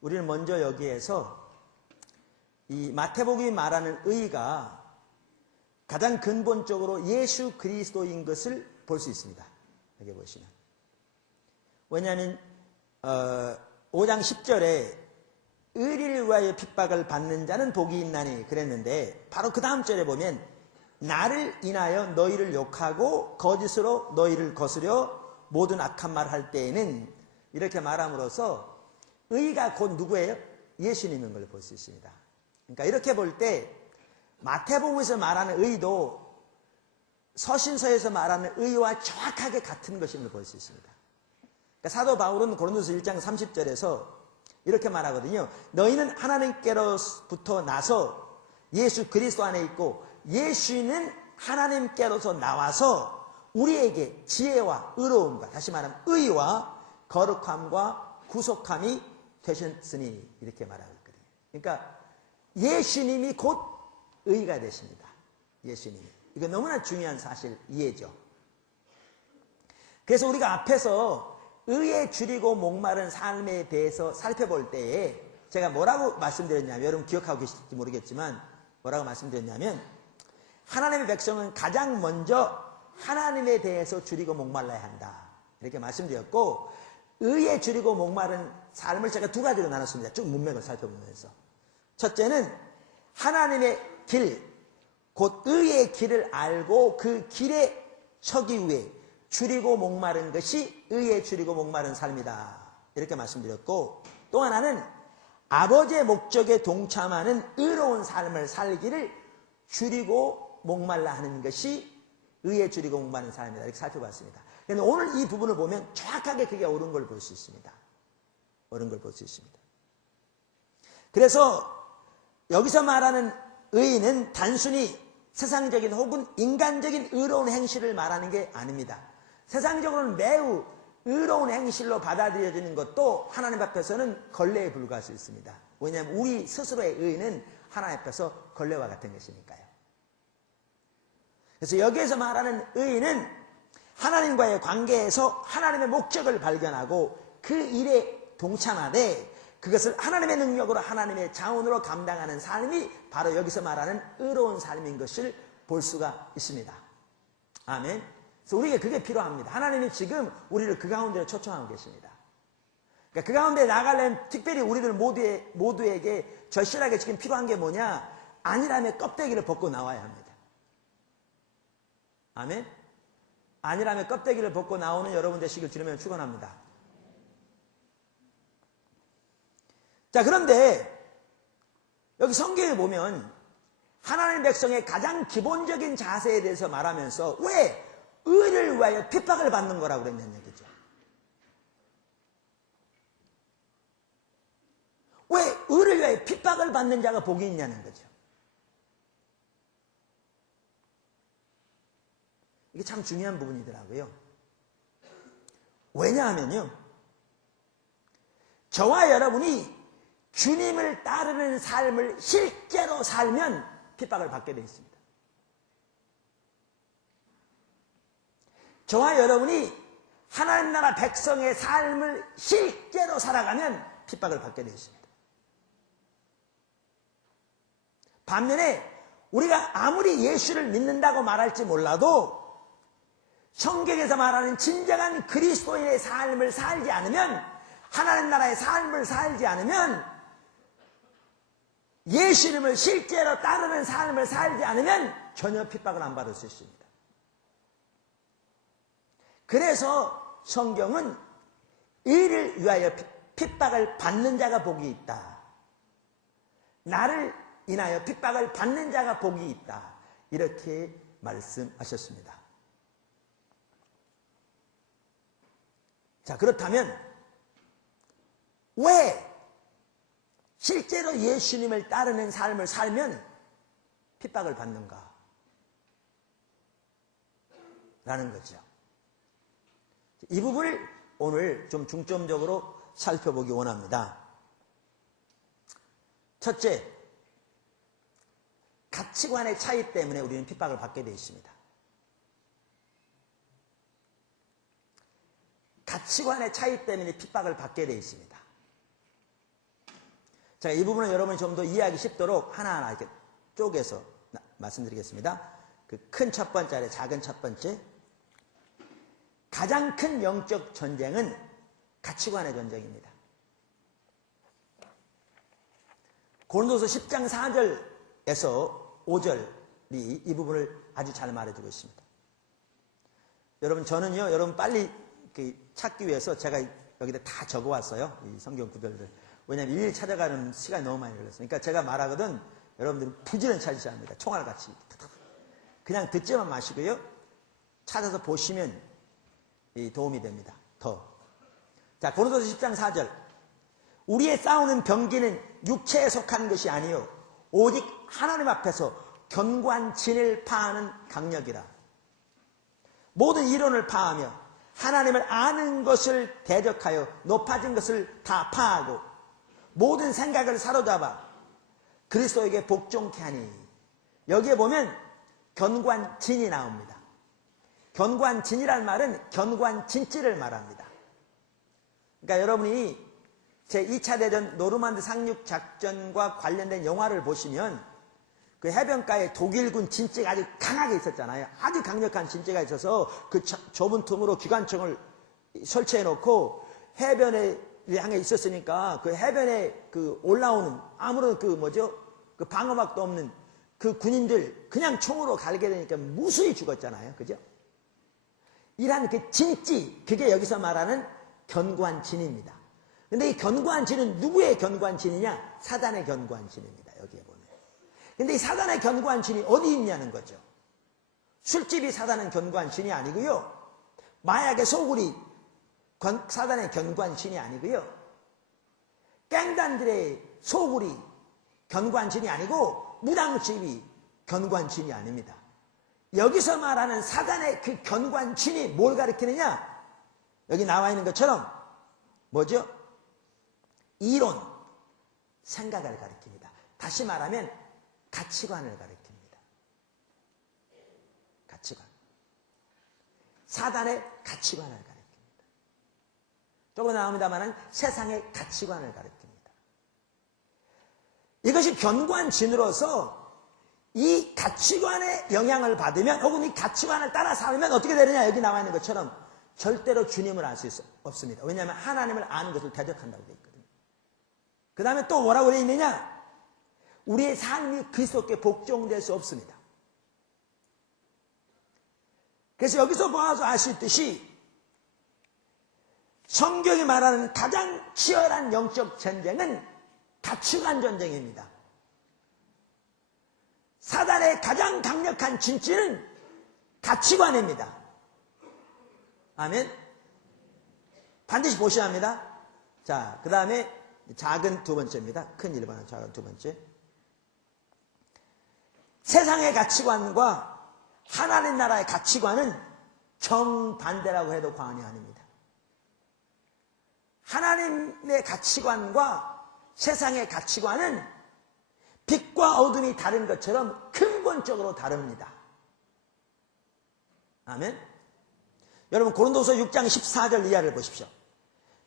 우리는 먼저 여기에서 이 마태복음이 말하는 의가 가장 근본적으로 예수 그리스도인 것을 볼 수 있습니다. 여기 보시면. 왜냐하면 5장 10절에 의리를 위하여 핍박을 받는 자는 복이 있나니 그랬는데 바로 그 다음 절에 보면 나를 인하여 너희를 욕하고 거짓으로 너희를 거스려 모든 악한 말 할 때에는 이렇게 말함으로써 의가 곧 누구예요? 예수님인 걸 볼 수 있습니다. 그러니까 이렇게 볼 때 마태복음에서 말하는 의도 서신서에서 말하는 의와 정확하게 같은 것임을 볼 수 있습니다. 그러니까 사도 바울은 고린도서 1장 30절에서 이렇게 말하거든요. 너희는 하나님께로부터 나서 예수 그리스도 안에 있고 예수는 하나님께로서 나와서 우리에게 지혜와 의로움과 다시 말하면 의와 거룩함과 구속함이 되셨으니 이렇게 말하고 있거든요. 그러니까 예수님이 곧 의가 되십니다. 예수님이. 이거 너무나 중요한 사실 이해죠. 그래서 우리가 앞에서 의에 줄이고 목마른 삶에 대해서 살펴볼 때에 제가 뭐라고 말씀드렸냐면 여러분 기억하고 계실지 모르겠지만 뭐라고 말씀드렸냐면 하나님의 백성은 가장 먼저 하나님에 대해서 줄이고 목말라야 한다. 이렇게 말씀드렸고 의에 줄이고 목마른 삶을 제가 두 가지로 나눴습니다. 쭉 문맥을 살펴보면서. 첫째는 하나님의 길, 곧 의의 길을 알고 그 길에 서기 위해 줄이고 목마른 것이 의에 줄이고 목마른 삶이다. 이렇게 말씀드렸고 또 하나는 아버지의 목적에 동참하는 의로운 삶을 살기를 줄이고 목말라 하는 것이 의에 줄이고 목마른 삶이다. 이렇게 살펴봤습니다. 그런데 오늘 이 부분을 보면 정확하게 그게 옳은 걸 볼 수 있습니다. 옳은 걸 볼 수 있습니다. 그래서 여기서 말하는 의는 단순히 세상적인 혹은 인간적인 의로운 행실을 말하는 게 아닙니다. 세상적으로는 매우 의로운 행실로 받아들여지는 것도 하나님 앞에서는 걸레에 불과할 수 있습니다. 왜냐하면 우리 스스로의 의는 하나님 앞에서 걸레와 같은 것이니까요. 그래서 여기에서 말하는 의는 하나님과의 관계에서 하나님의 목적을 발견하고 그 일에 동참하되 그것을 하나님의 능력으로 하나님의 자원으로 감당하는 삶이 바로 여기서 말하는 의로운 삶인 것을 볼 수가 있습니다. 아멘. 그래서 우리에게 그게 필요합니다. 하나님이 지금 우리를 그 가운데로 초청하고 계십니다. 그러니까 그 가운데 나가려면 특별히 우리들 모두에게 절실하게 지금 필요한 게 뭐냐? 안일함의 껍데기를 벗고 나와야 합니다. 아멘. 안일함의 껍데기를 벗고 나오는 여러분 되시길 주님을 축원합니다. 자, 그런데 여기 성경에 보면 하나님 백성의 가장 기본적인 자세에 대해서 말하면서 왜 의를 위하여 핍박을 받는 거라고 그랬냐는 얘기죠. 왜 의를 위하여 핍박을 받는 자가 복이 있냐는 거죠. 이게 참 중요한 부분이더라고요. 왜냐하면요, 저와 여러분이 주님을 따르는 삶을 실제로 살면 핍박을 받게 되어 있습니다. 저와 여러분이 하나님 나라 백성의 삶을 실제로 살아가면 핍박을 받게 되어 있습니다. 반면에 우리가 아무리 예수를 믿는다고 말할지 몰라도 성경에서 말하는 진정한 그리스도인의 삶을 살지 않으면, 하나님 나라의 삶을 살지 않으면, 예수 이름을 실제로 따르는 삶을 살지 않으면 전혀 핍박을 안 받을 수 있습니다. 그래서 성경은 의를 위하여 핍박을 받는 자가 복이 있다. 나를 인하여 핍박을 받는 자가 복이 있다. 이렇게 말씀하셨습니다. 자, 그렇다면 왜 실제로 예수님을 따르는 삶을 살면 핍박을 받는가? 라는 거죠. 이 부분을 오늘 좀 중점적으로 살펴보기 원합니다. 첫째, 가치관의 차이 때문에 우리는 핍박을 받게 되어 있습니다. 가치관의 차이 때문에 핍박을 받게 되어 있습니다. 제가 이 부분은 여러분이 좀 더 이해하기 쉽도록 하나하나 이렇게 쪼개서 말씀드리겠습니다. 그 큰 첫 번째 아래 작은 첫 번째. 가장 큰 영적 전쟁은 가치관의 전쟁입니다. 고린도서 10장 4절에서 5절이 이 부분을 아주 잘 말해주고 있습니다. 여러분, 저는요, 여러분 빨리 찾기 위해서 제가 여기다 다 적어왔어요. 이 성경 구절들. 왜냐하면 일일이 찾아가는 시간이 너무 많이 걸렸어요. 그러니까 제가 말하거든 여러분들은 부지런히 찾으셔야 합니다. 총알같이. 그냥 듣지만 마시고요. 찾아서 보시면 도움이 됩니다. 더. 자, 고린도서 10장 4절. 우리의 싸우는 병기는 육체에 속한 것이 아니요 오직 하나님 앞에서 견고한 진을 파하는 강력이라. 모든 이론을 파하며 하나님을 아는 것을 대적하여 높아진 것을 다 파하고 모든 생각을 사로잡아 그리스도에게 복종케 하니. 여기에 보면 견고한 진이 나옵니다. 견고한 진이란 말은 견고한 진지를 말합니다. 그러니까 여러분이 제2차 대전 노르만드 상륙 작전과 관련된 영화를 보시면 그 해변가에 독일군 진지가 아주 강하게 있었잖아요. 아주 강력한 진지가 있어서 그 좁은 틈으로 기관총을 설치해 놓고 해변에 향해 있었으니까 그 해변에 그 올라오는 아무런 그 방어막도 없는 그 군인들 그냥 총으로 갈게 되니까 무수히 죽었잖아요. 그죠? 이러한 그 진지, 그게 여기서 말하는 견고한 진입니다. 근데 이 견고한 진은 누구의 견고한 진이냐? 사단의 견고한 진입니다. 여기에 보면. 근데 이 사단의 견고한 진이 어디 있냐는 거죠. 술집이 사단은 견고한 진이 아니고요. 마약의 소굴이 사단의 견고한 진이 아니고요. 깽단들의 소굴이 견고한 진이 아니고 무당집이 견고한 진이 아닙니다. 여기서 말하는 사단의 그 견고한 진이 뭘 가리키느냐? 여기 나와 있는 것처럼 뭐죠? 이론, 생각을 가리킵니다. 다시 말하면 가치관을 가리킵니다. 가치관. 사단의 가치관을 가리킵니다. 조금 나옵니다만 세상의 가치관을 가리킵니다. 이것이 견고한 진으로서 이 가치관의 영향을 받으면 혹은 이 가치관을 따라 살면 어떻게 되느냐? 여기 나와 있는 것처럼 절대로 주님을 알 수 없습니다. 왜냐하면 하나님을 아는 것을 대적한다고 되어 있거든요. 그 다음에 또 뭐라고 되어 있느냐? 우리의 삶이 그리스도께 복종될 수 없습니다. 그래서 여기서 보아서 알 수 있듯이 성경이 말하는 가장 치열한 영적 전쟁은 가치관 전쟁입니다. 사단의 가장 강력한 진지는 가치관입니다. 아멘. 반드시 보셔야 합니다. 자, 그 다음에 작은 두 번째입니다. 큰 1번은 작은 두 번째. 세상의 가치관과 하나님 나라의 가치관은 정반대라고 해도 과언이 아닙니다. 하나님의 가치관과 세상의 가치관은 빛과 어둠이 다른 것처럼 근본적으로 다릅니다. 아멘. 여러분 고린도서 6장 14절 이하를 보십시오.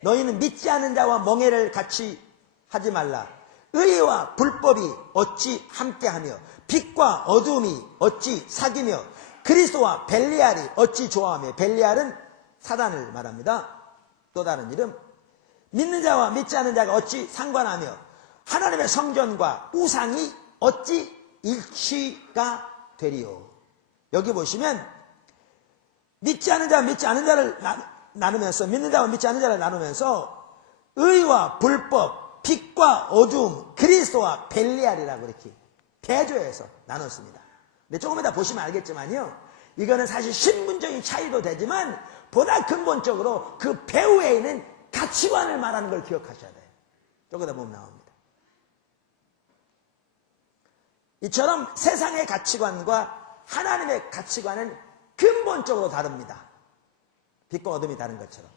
너희는 믿지 않는 자와 멍에를 같이 하지 말라. 의와 불법이 어찌 함께하며 빛과 어둠이 어찌 사귀며 그리스도와 벨리알이 어찌 좋아하며. 벨리알은 사단을 말합니다. 또 다른 이름. 믿는 자와 믿지 않는 자가 어찌 상관하며 하나님의 성전과 우상이 어찌 일치가 되리요. 여기 보시면 믿지 않는 자와 믿지 않는 자를 나누면서 믿는 자와 믿지 않는 자를 나누면서 의와 불법, 빛과 어둠, 그리스도와 벨리알이라고 이렇게 대조해서 나눴습니다. 근데 조금 이따 보시면 알겠지만요. 이거는 사실 신분적인 차이도 되지만 보다 근본적으로 그 배후에 있는 가치관을 말하는 걸 기억하셔야 돼요. 조금 이따 보면 나옵니다. 이처럼 세상의 가치관과 하나님의 가치관은 근본적으로 다릅니다. 빛과 어둠이 다른 것처럼.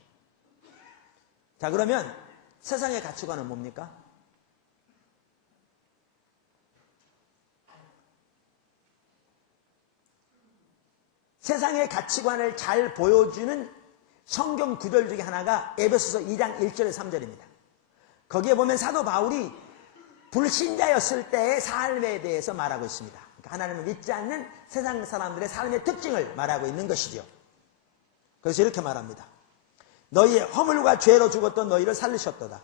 자, 그러면 세상의 가치관은 뭡니까? 세상의 가치관을 잘 보여주는 성경 구절 중에 하나가 에베소서 2장 1절에서 3절입니다. 거기에 보면 사도 바울이 불신자였을 때의 삶에 대해서 말하고 있습니다. 그러니까 하나님을 믿지 않는 세상 사람들의 삶의 특징을 말하고 있는 것이죠. 그래서 이렇게 말합니다. 너희의 허물과 죄로 죽었던 너희를 살리셨도다.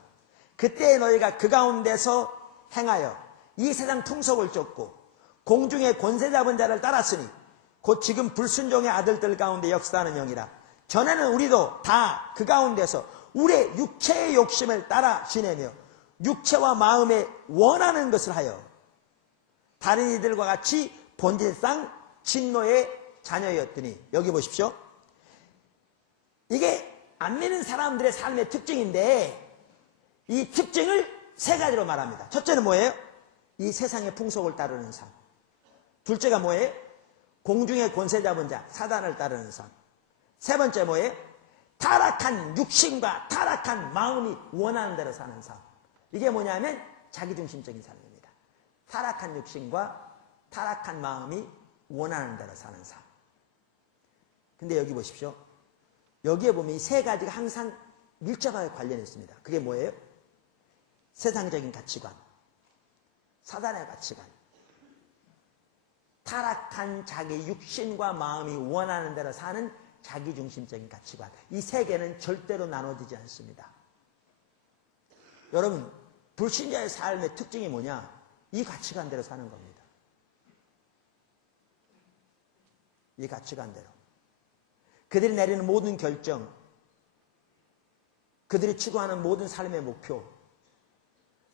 그때 너희가 그 가운데서 행하여 이 세상 풍속을 쫓고 공중의 권세 잡은 자를 따랐으니 곧 지금 불순종의 아들들 가운데 역사하는 영이라. 전에는 우리도 다 그 가운데서 우리의 육체의 욕심을 따라 지내며 육체와 마음에 원하는 것을 하여 다른 이들과 같이 본질상 진노의 자녀였더니. 여기 보십시오. 이게 안 믿는 사람들의 삶의 특징인데 이 특징을 세 가지로 말합니다. 첫째는 뭐예요? 이 세상의 풍속을 따르는 삶. 둘째가 뭐예요? 공중의 권세 잡은 자, 사단을 따르는 삶. 세 번째 뭐예요? 타락한 육신과 타락한 마음이 원하는 대로 사는 삶. 이게 뭐냐면 자기중심적인 삶입니다. 타락한 육신과 타락한 마음이 원하는 대로 사는 삶. 근데 여기 보십시오. 여기에 보면 이 세 가지가 항상 밀접하게 관련해 있습니다. 그게 뭐예요? 세상적인 가치관, 사단의 가치관, 타락한 자기 육신과 마음이 원하는 대로 사는 자기중심적인 가치관. 이 세 개는 절대로 나눠지지 않습니다. 여러분, 불신자의 삶의 특징이 뭐냐? 이 가치관대로 사는 겁니다. 이 가치관대로. 그들이 내리는 모든 결정, 그들이 추구하는 모든 삶의 목표,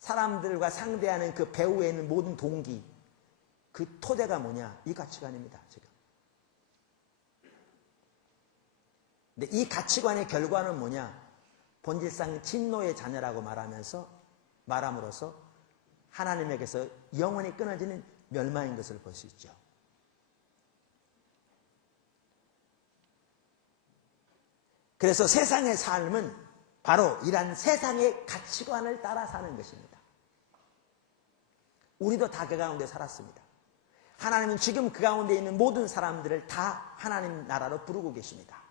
사람들과 상대하는 그 배후에 있는 모든 동기, 그 토대가 뭐냐? 이 가치관입니다, 지금. 근데 이 가치관의 결과는 뭐냐? 본질상 진노의 자녀라고 말함으로써 하나님에게서 영원히 끊어지는 멸망인 것을 볼 수 있죠. 그래서 세상의 삶은 바로 이러한 세상의 가치관을 따라 사는 것입니다. 우리도 다 그 가운데 살았습니다. 하나님은 지금 그 가운데 있는 모든 사람들을 다 하나님 나라로 부르고 계십니다.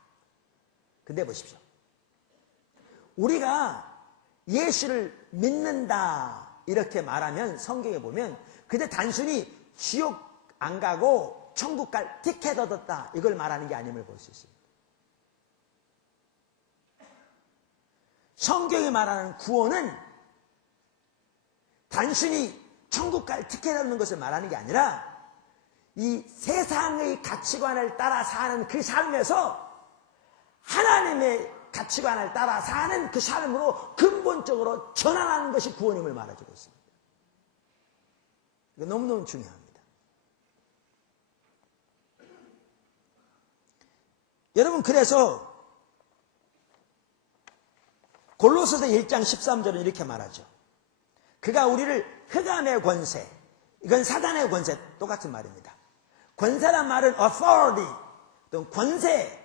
근데 보십시오. 우리가 예수를 믿는다 이렇게 말하면 성경에 보면 그게 단순히 지옥 안 가고 천국 갈 티켓 얻었다 이걸 말하는 게 아님을 볼 수 있습니다. 성경이 말하는 구원은 단순히 천국 갈 티켓 얻는 것을 말하는 게 아니라 이 세상의 가치관을 따라 사는 그 삶에서 하나님의 가치관을 따라 사는 그 삶으로 근본적으로 전환하는 것이 구원임을 말해주고 있습니다. 이거 너무너무 중요합니다. 여러분, 그래서 골로새서 1장 13절은 이렇게 말하죠. 그가 우리를 흑암의 권세, 이건 사단의 권세, 똑같은 말입니다. 권세란 말은 authority, 또는 권세,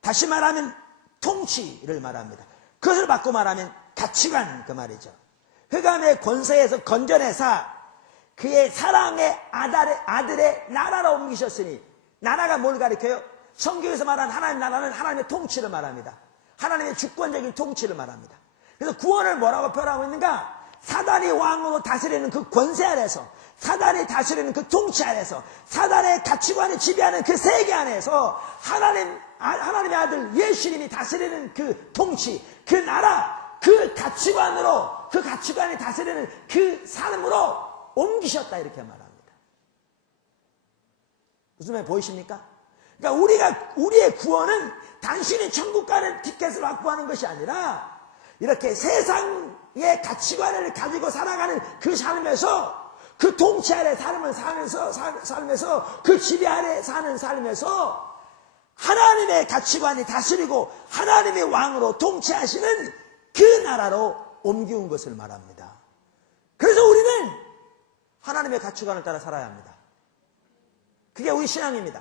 다시 말하면 통치를 말합니다. 그것을 바꿔 말하면 가치관 그 말이죠. 흑암의 권세에서 건져내사 그의 사랑의 아들의 나라로 옮기셨으니, 나라가 뭘 가리켜요? 성경에서 말하는 하나님 나라는 하나님의 통치를 말합니다. 하나님의 주권적인 통치를 말합니다. 그래서 구원을 뭐라고 표현하고 있는가? 사단이 왕으로 다스리는 그 권세 아래서, 사단이 다스리는 그 통치 아래서, 사단의 가치관이 지배하는 그 세계 안에서 하나님의 아들 예수님이 다스리는 그 통치, 그 나라, 그 가치관으로, 그 가치관이 다스리는 그 삶으로 옮기셨다 이렇게 말합니다. 무슨 말 보이십니까? 그러니까 우리의 구원은 단순히 천국 가는 티켓을 확보하는 것이 아니라 이렇게 세상의 가치관을 가지고 살아가는 그 삶에서, 그 통치 아래 삶을 살면서 그 지배 아래 사는 삶에서 하나님의 가치관이 다스리고 하나님의 왕으로 통치하시는 그 나라로 옮기운 것을 말합니다. 그래서 우리는 하나님의 가치관을 따라 살아야 합니다. 그게 우리 신앙입니다.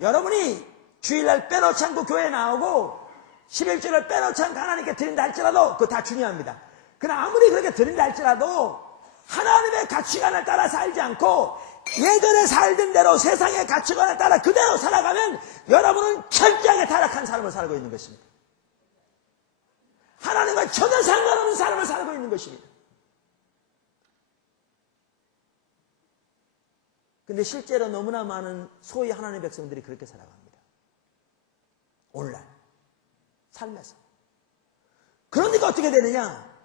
여러분이 주일날 빼놓지 않고 교회에 나오고 11조를 빼놓지 않고 하나님께 드린다 할지라도 그거 다 중요합니다. 그러나 아무리 그렇게 드린다 할지라도 하나님의 가치관을 따라 살지 않고 예전에 살던 대로 세상의 가치관을 따라 그대로 살아가면 여러분은 철저하게 타락한 삶을 살고 있는 것입니다. 하나님과 전혀 상관없는 삶을 살고 있는 것입니다. 근데 실제로 너무나 많은 소위 하나님의 백성들이 그렇게 살아갑니다. 오늘날 삶에서. 그러니까 어떻게 되느냐?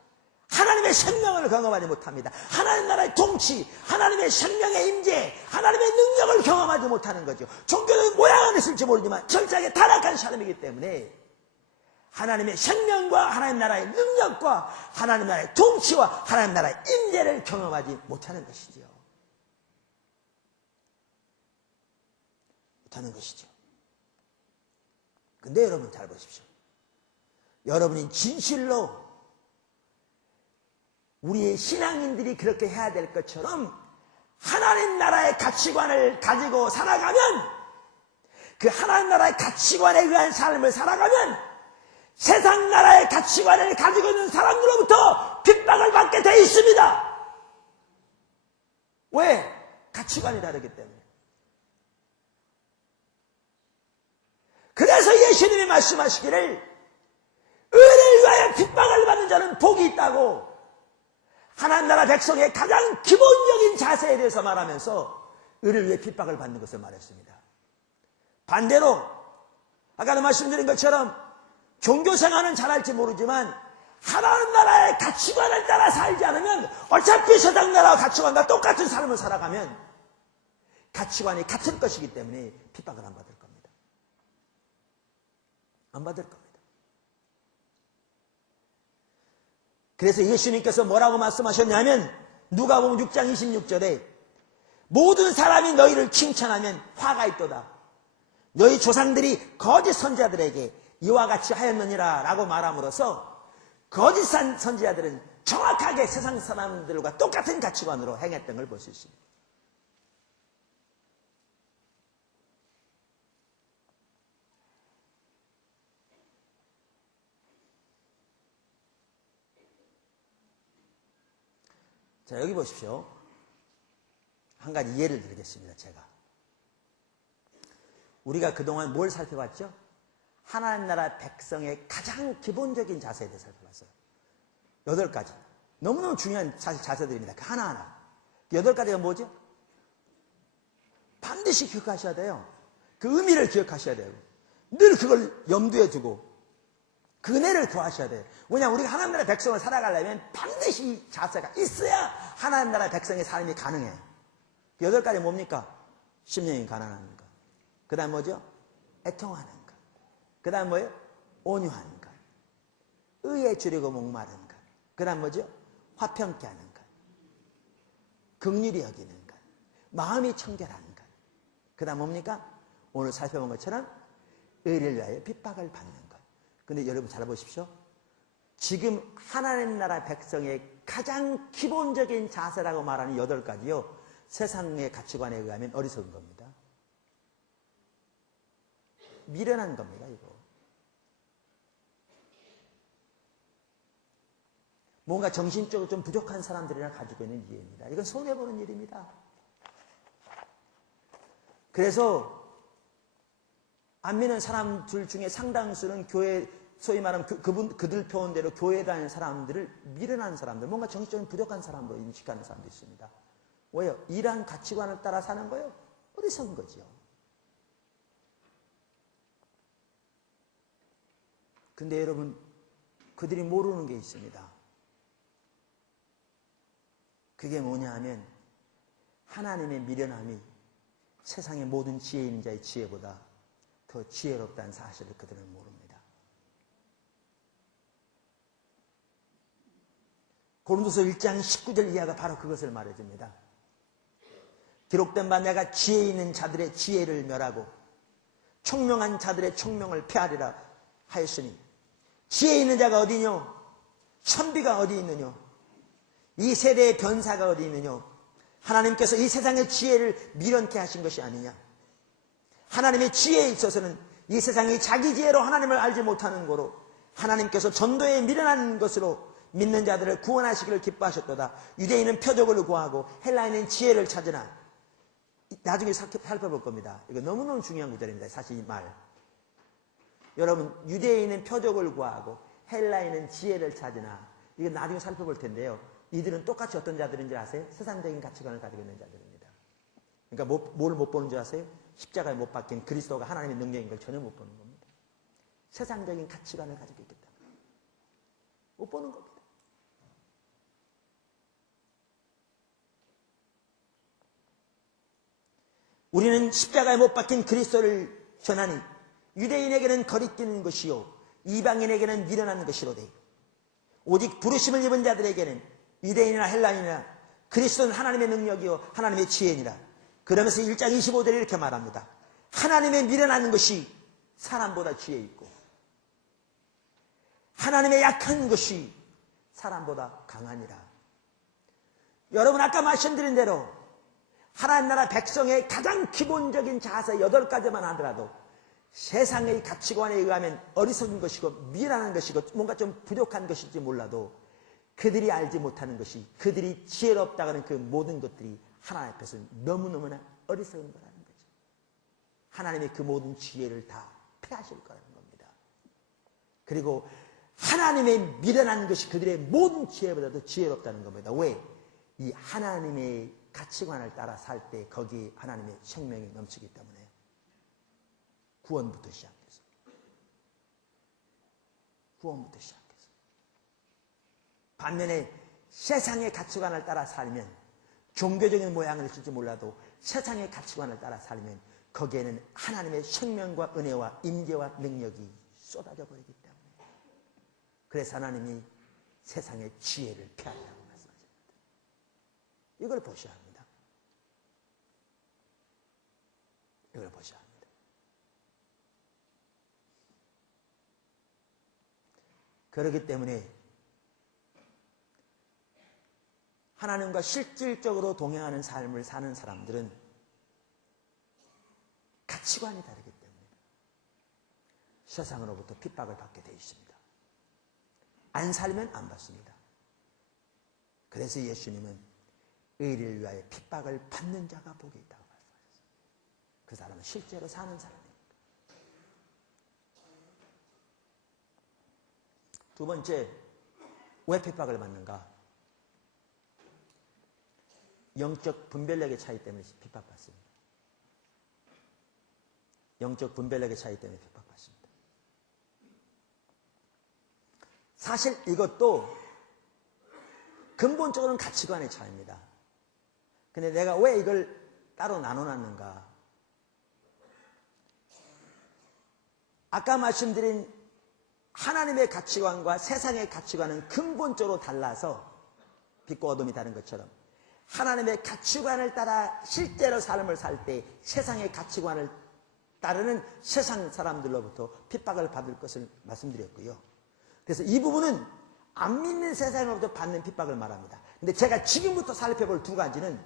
하나님의 생명을 경험하지 못합니다. 하나님 나라의 통치, 하나님의 생명의 임재, 하나님의 능력을 경험하지 못하는 거죠. 종교적인 모양은 있을지 모르지만 철저하게 타락한 사람이기 때문에 하나님의 생명과 하나님 나라의 능력과 하나님 나라의 통치와 하나님 나라의 임재를 경험하지 못하는 것이죠. 못하는 것이죠. 근데 여러분 잘 보십시오. 여러분이 진실로 우리의 신앙인들이 그렇게 해야 될 것처럼 하나님 나라의 가치관을 가지고 살아가면, 그 하나님 나라의 가치관에 의한 삶을 살아가면 세상 나라의 가치관을 가지고 있는 사람들로부터 핍박을 받게 돼 있습니다. 왜? 가치관이 다르기 때문에. 그래서 예수님이 말씀하시기를 의를 위하여 핍박을 받는 자는 복이 있다고 하나님 나라 백성의 가장 기본적인 자세에 대해서 말하면서 의를 위해 핍박을 받는 것을 말했습니다. 반대로 아까도 말씀드린 것처럼 종교생활은 잘할지 모르지만 하나님 나라의 가치관을 따라 살지 않으면 어차피 세상 나라와 가치관과 똑같은 삶을 살아가면 가치관이 같은 것이기 때문에 핍박을 안 받을 겁니다. 안 받을 겁니다. 그래서 예수님께서 뭐라고 말씀하셨냐면 누가복음 6장 26절에 모든 사람이 너희를 칭찬하면 화가 있도다. 너희 조상들이 거짓 선지자들에게 이와 같이 하였느니라 라고 말함으로써 거짓 선지자들은 정확하게 세상 사람들과 똑같은 가치관으로 행했던 걸 볼 수 있습니다. 자, 여기 보십시오. 한 가지 예를 드리겠습니다, 제가. 우리가 그동안 뭘 살펴봤죠? 하나님 나라 백성의 가장 기본적인 자세에 대해 살펴봤어요. 8가지. 너무너무 중요한 자세들입니다. 그 하나하나. 8가지가 뭐죠? 반드시 기억하셔야 돼요. 그 의미를 기억하셔야 돼요. 늘 그걸 염두에 두고 그 은혜를 구하셔야 돼요. 왜냐하면 우리가 하나님 나라 백성을 살아가려면 반드시 이 자세가 있어야 하나님 나라 백성의 삶이 가능해요. 8가지 뭡니까? 심령이 가난한 것. 그 다음 뭐죠? 애통하는 것. 그 다음 뭐예요? 온유한 것. 의에 줄이고 목마른 것. 그 다음 뭐죠? 화평케 하는 것. 긍휼히 여기는 것. 마음이 청결한 것. 그 다음 뭡니까? 오늘 살펴본 것처럼 의를 위하여 핍박을 받는 것. 근데 여러분 잘 보십시오. 지금 하나님 나라 백성의 가장 기본적인 자세라고 말하는 8가지요. 세상의 가치관에 의하면 어리석은 겁니다. 미련한 겁니다, 이거. 뭔가 정신적으로 좀 부족한 사람들이나 가지고 있는 이해입니다. 이건 손해보는 일입니다. 그래서 안 믿는 사람들 중에 상당수는 교회, 소위 말하면 그들 표현대로 교회에 다니는 사람들을 미련한 사람들, 뭔가 정신적으로 부족한 사람으로 인식하는 사람도 있습니다. 왜요? 이러한 가치관을 따라 사는 거예요? 어리석은 거죠. 근데 여러분, 그들이 모르는 게 있습니다. 그게 뭐냐 하면 하나님의 미련함이 세상의 모든 지혜 있는 자의 지혜보다 더 지혜롭다는 사실을 그들은 모릅니다. 고린도서 1장 19절 이하가 바로 그것을 말해줍니다. 기록된 바 내가 지혜 있는 자들의 지혜를 멸하고 총명한 자들의 총명을 폐하리라 하였으니 지혜 있는 자가 어디뇨? 천비가 어디 있느뇨? 이 세대의 변사가 어디 있느뇨? 하나님께서 이 세상의 지혜를 미련케 하신 것이 아니냐? 하나님의 지혜에 있어서는 이 세상이 자기 지혜로 하나님을 알지 못하는 거로 하나님께서 전도에 미련한 것으로 믿는 자들을 구원하시기를 기뻐하셨도다. 유대인은 표적을 구하고 헬라인은 지혜를 찾으나. 나중에 살펴볼 겁니다. 이거 너무너무 중요한 구절입니다. 사실 이 말. 여러분, 유대인은 표적을 구하고 헬라인은 지혜를 찾으나. 이거 나중에 살펴볼 텐데요. 이들은 똑같이 어떤 자들인지 아세요? 세상적인 가치관을 가지고 있는 자들입니다. 그러니까 뭘 못 보는 줄 아세요? 십자가에 못 박힌 그리스도가 하나님의 능력인 걸 전혀 못 보는 겁니다. 세상적인 가치관을 가지고 있기 때문에 못 보는 겁니다. 우리는 십자가에 못 박힌 그리스도를 전하니 유대인에게는 거리끼는 것이요 이방인에게는 미련한 것이로되 오직 부르심을 입은 자들에게는 유대인이나 헬라인이나 그리스도는 하나님의 능력이요 하나님의 지혜니라. 그러면서 1장 25절에 이렇게 말합니다. 하나님의 미련한 것이 사람보다 지혜 있고 하나님의 약한 것이 사람보다 강하니라. 여러분, 아까 말씀드린 대로 하나님 나라 백성의 가장 기본적인 자세 8가지만 하더라도 세상의 가치관에 의하면 어리석은 것이고 미련한 것이고 뭔가 좀 부족한 것일지 몰라도 그들이 알지 못하는 것이, 그들이 지혜롭다고 하는 그 모든 것들이 하나님 앞에서 너무너무나 어리석은 거라는 거죠. 하나님의 그 모든 지혜를 다 패하실 거라는 겁니다. 그리고 하나님의 미련한 것이 그들의 모든 지혜보다도 지혜롭다는 겁니다. 왜? 이 하나님의 가치관을 따라 살 때 거기에 하나님의 생명이 넘치기 때문에 구원부터 시작해서 반면에 세상의 가치관을 따라 살면 종교적인 모양을 쓸지 몰라도 세상의 가치관을 따라 살면 거기에는 하나님의 생명과 은혜와 임재와 능력이 쏟아져 버리기 때문에 그래서 하나님이 세상의 지혜를 폐한다고 말씀하십니다. 이걸 보셔야 합니다. 이걸 보셔야 합니다. 그렇기 때문에 하나님과 실질적으로 동행하는 삶을 사는 사람들은 가치관이 다르기 때문에 세상으로부터 핍박을 받게 되어 있습니다. 안 살면 안 받습니다. 그래서 예수님은 의를 위하여 핍박을 받는 자가 복이 있다고 말씀하셨습니다. 그 사람은 실제로 사는 사람입니다. 두 번째, 왜 핍박을 받는가? 영적 분별력의 차이 때문에 핍박받습니다. 영적 분별력의 차이 때문에 핍박받습니다. 사실 이것도 근본적으로는 가치관의 차이입니다. 근데 내가 왜 이걸 따로 나눠놨는가? 아까 말씀드린 하나님의 가치관과 세상의 가치관은 근본적으로 달라서 빛과 어둠이 다른 것처럼 하나님의 가치관을 따라 실제로 삶을 살 때 세상의 가치관을 따르는 세상 사람들로부터 핍박을 받을 것을 말씀드렸고요. 그래서 이 부분은 안 믿는 세상으로부터 받는 핍박을 말합니다. 근데 제가 지금부터 살펴볼 두 가지는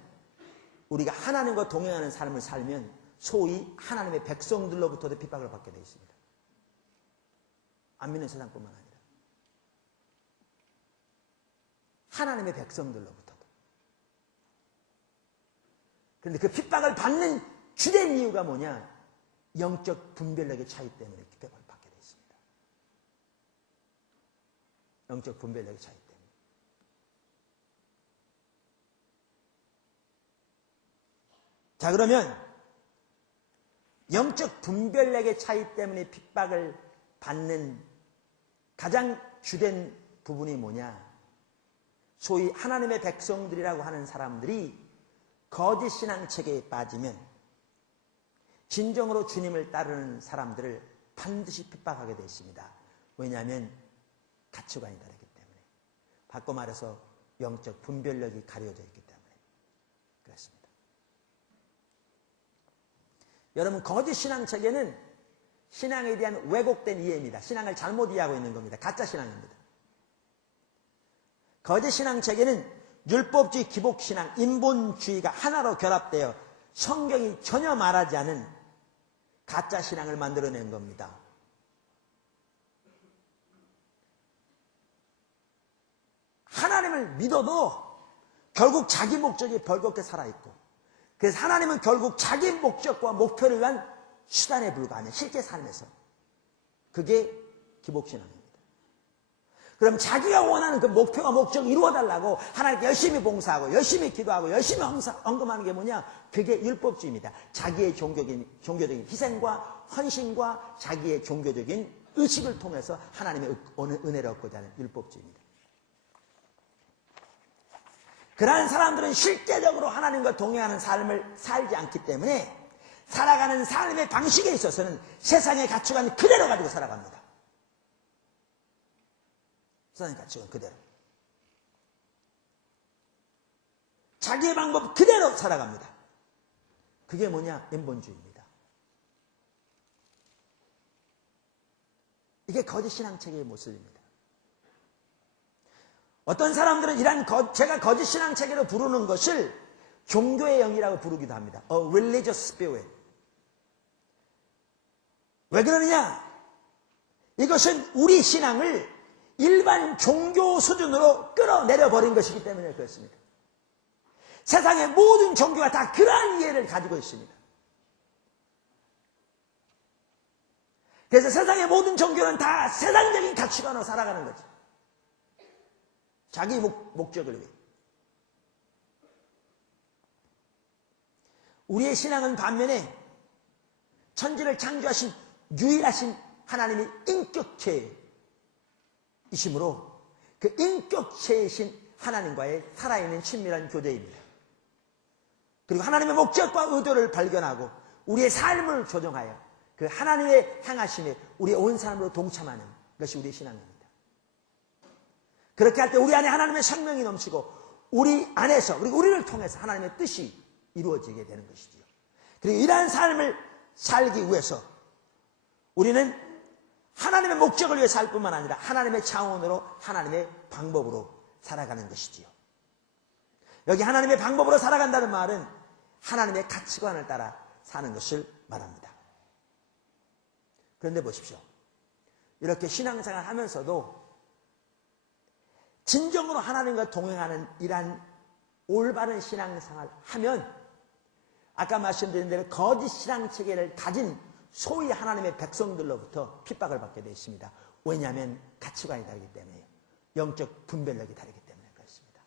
우리가 하나님과 동행하는 삶을 살면 소위 하나님의 백성들로부터도 핍박을 받게 되어 있습니다. 안 믿는 세상뿐만 아니라 하나님의 백성들로부터도. 그런데 그 핍박을 받는 주된 이유가 뭐냐? 영적 분별력의 차이 때문에 핍박을 받게 되어 있습니다. 영적 분별력의 차이 때문에. 자, 그러면 영적 분별력의 차이 때문에 핍박을 받는 가장 주된 부분이 뭐냐? 소위 하나님의 백성들이라고 하는 사람들이 거짓 신앙 체계에 빠지면 진정으로 주님을 따르는 사람들을 반드시 핍박하게 되어 있습니다. 왜냐하면 가치관이 다르기 때문에. 바꿔 말해서 영적 분별력이 가려져 있기 때문에 그렇습니다. 여러분, 거짓 신앙 체계는 신앙에 대한 왜곡된 이해입니다. 신앙을 잘못 이해하고 있는 겁니다. 가짜 신앙입니다. 거짓 신앙 체계는 율법주의, 기복신앙, 인본주의가 하나로 결합되어 성경이 전혀 말하지 않은 가짜 신앙을 만들어낸 겁니다. 하나님을 믿어도 결국 자기 목적이 벌겋게 살아있고, 그래서 하나님은 결국 자기 목적과 목표를 위한 수단에 불과하냐, 실제 삶에서. 그게 기복신앙입니다. 그럼 자기가 원하는 그 목표와 목적을 이루어달라고 하나님께 열심히 봉사하고 열심히 기도하고 열심히 헌금하는 게 뭐냐? 그게 율법주의입니다. 자기의 종교적인 희생과 헌신과 자기의 종교적인 의식을 통해서 하나님의 은혜를 얻고자 하는 율법주의입니다. 그러한 사람들은 실제적으로 하나님과 동행하는 삶을 살지 않기 때문에 살아가는 삶의 방식에 있어서는 세상의 가치관 그대로 가지고 살아갑니다. 세상의 가치관 그대로. 자기의 방법 그대로 살아갑니다. 그게 뭐냐? 엠본주의입니다. 이게 거짓 신앙체계의 모습입니다. 어떤 사람들은 제가 거짓 신앙체계로 부르는 것을 종교의 영이라고 부르기도 합니다. A religious spirit. 왜 그러느냐? 이것은 우리 신앙을 일반 종교 수준으로 끌어내려 버린 것이기 때문에 그렇습니다. 세상의 모든 종교가 다 그러한 이해를 가지고 있습니다. 그래서 세상의 모든 종교는 다 세상적인 가치관으로 살아가는 거죠. 자기 목적을 위해. 우리의 신앙은 반면에 천지를 창조하신 유일하신 하나님의 인격체이시므로 그 인격체이신 하나님과의 살아있는 친밀한 교제입니다. 그리고 하나님의 목적과 의도를 발견하고 우리의 삶을 조정하여 그 하나님의 향하심에 우리의 온 삶으로 동참하는 것이 우리의 신앙입니다. 그렇게 할 때 우리 안에 하나님의 생명이 넘치고 우리 안에서 그리고 우리를 통해서 하나님의 뜻이 이루어지게 되는 것이지요. 그리고 이러한 삶을 살기 위해서 우리는 하나님의 목적을 위해 살 뿐만 아니라 하나님의 차원으로 하나님의 방법으로 살아가는 것이지요. 여기 하나님의 방법으로 살아간다는 말은 하나님의 가치관을 따라 사는 것을 말합니다. 그런데 보십시오. 이렇게 신앙생활 하면서도 진정으로 하나님과 동행하는 이러한 올바른 신앙생활 하면 아까 말씀드린 대로 거짓 신앙체계를 가진 소위 하나님의 백성들로부터 핍박을 받게 되어 있습니다. 왜냐하면 가치관이 다르기 때문에요. 영적 분별력이 다르기 때문에 그렇습니다.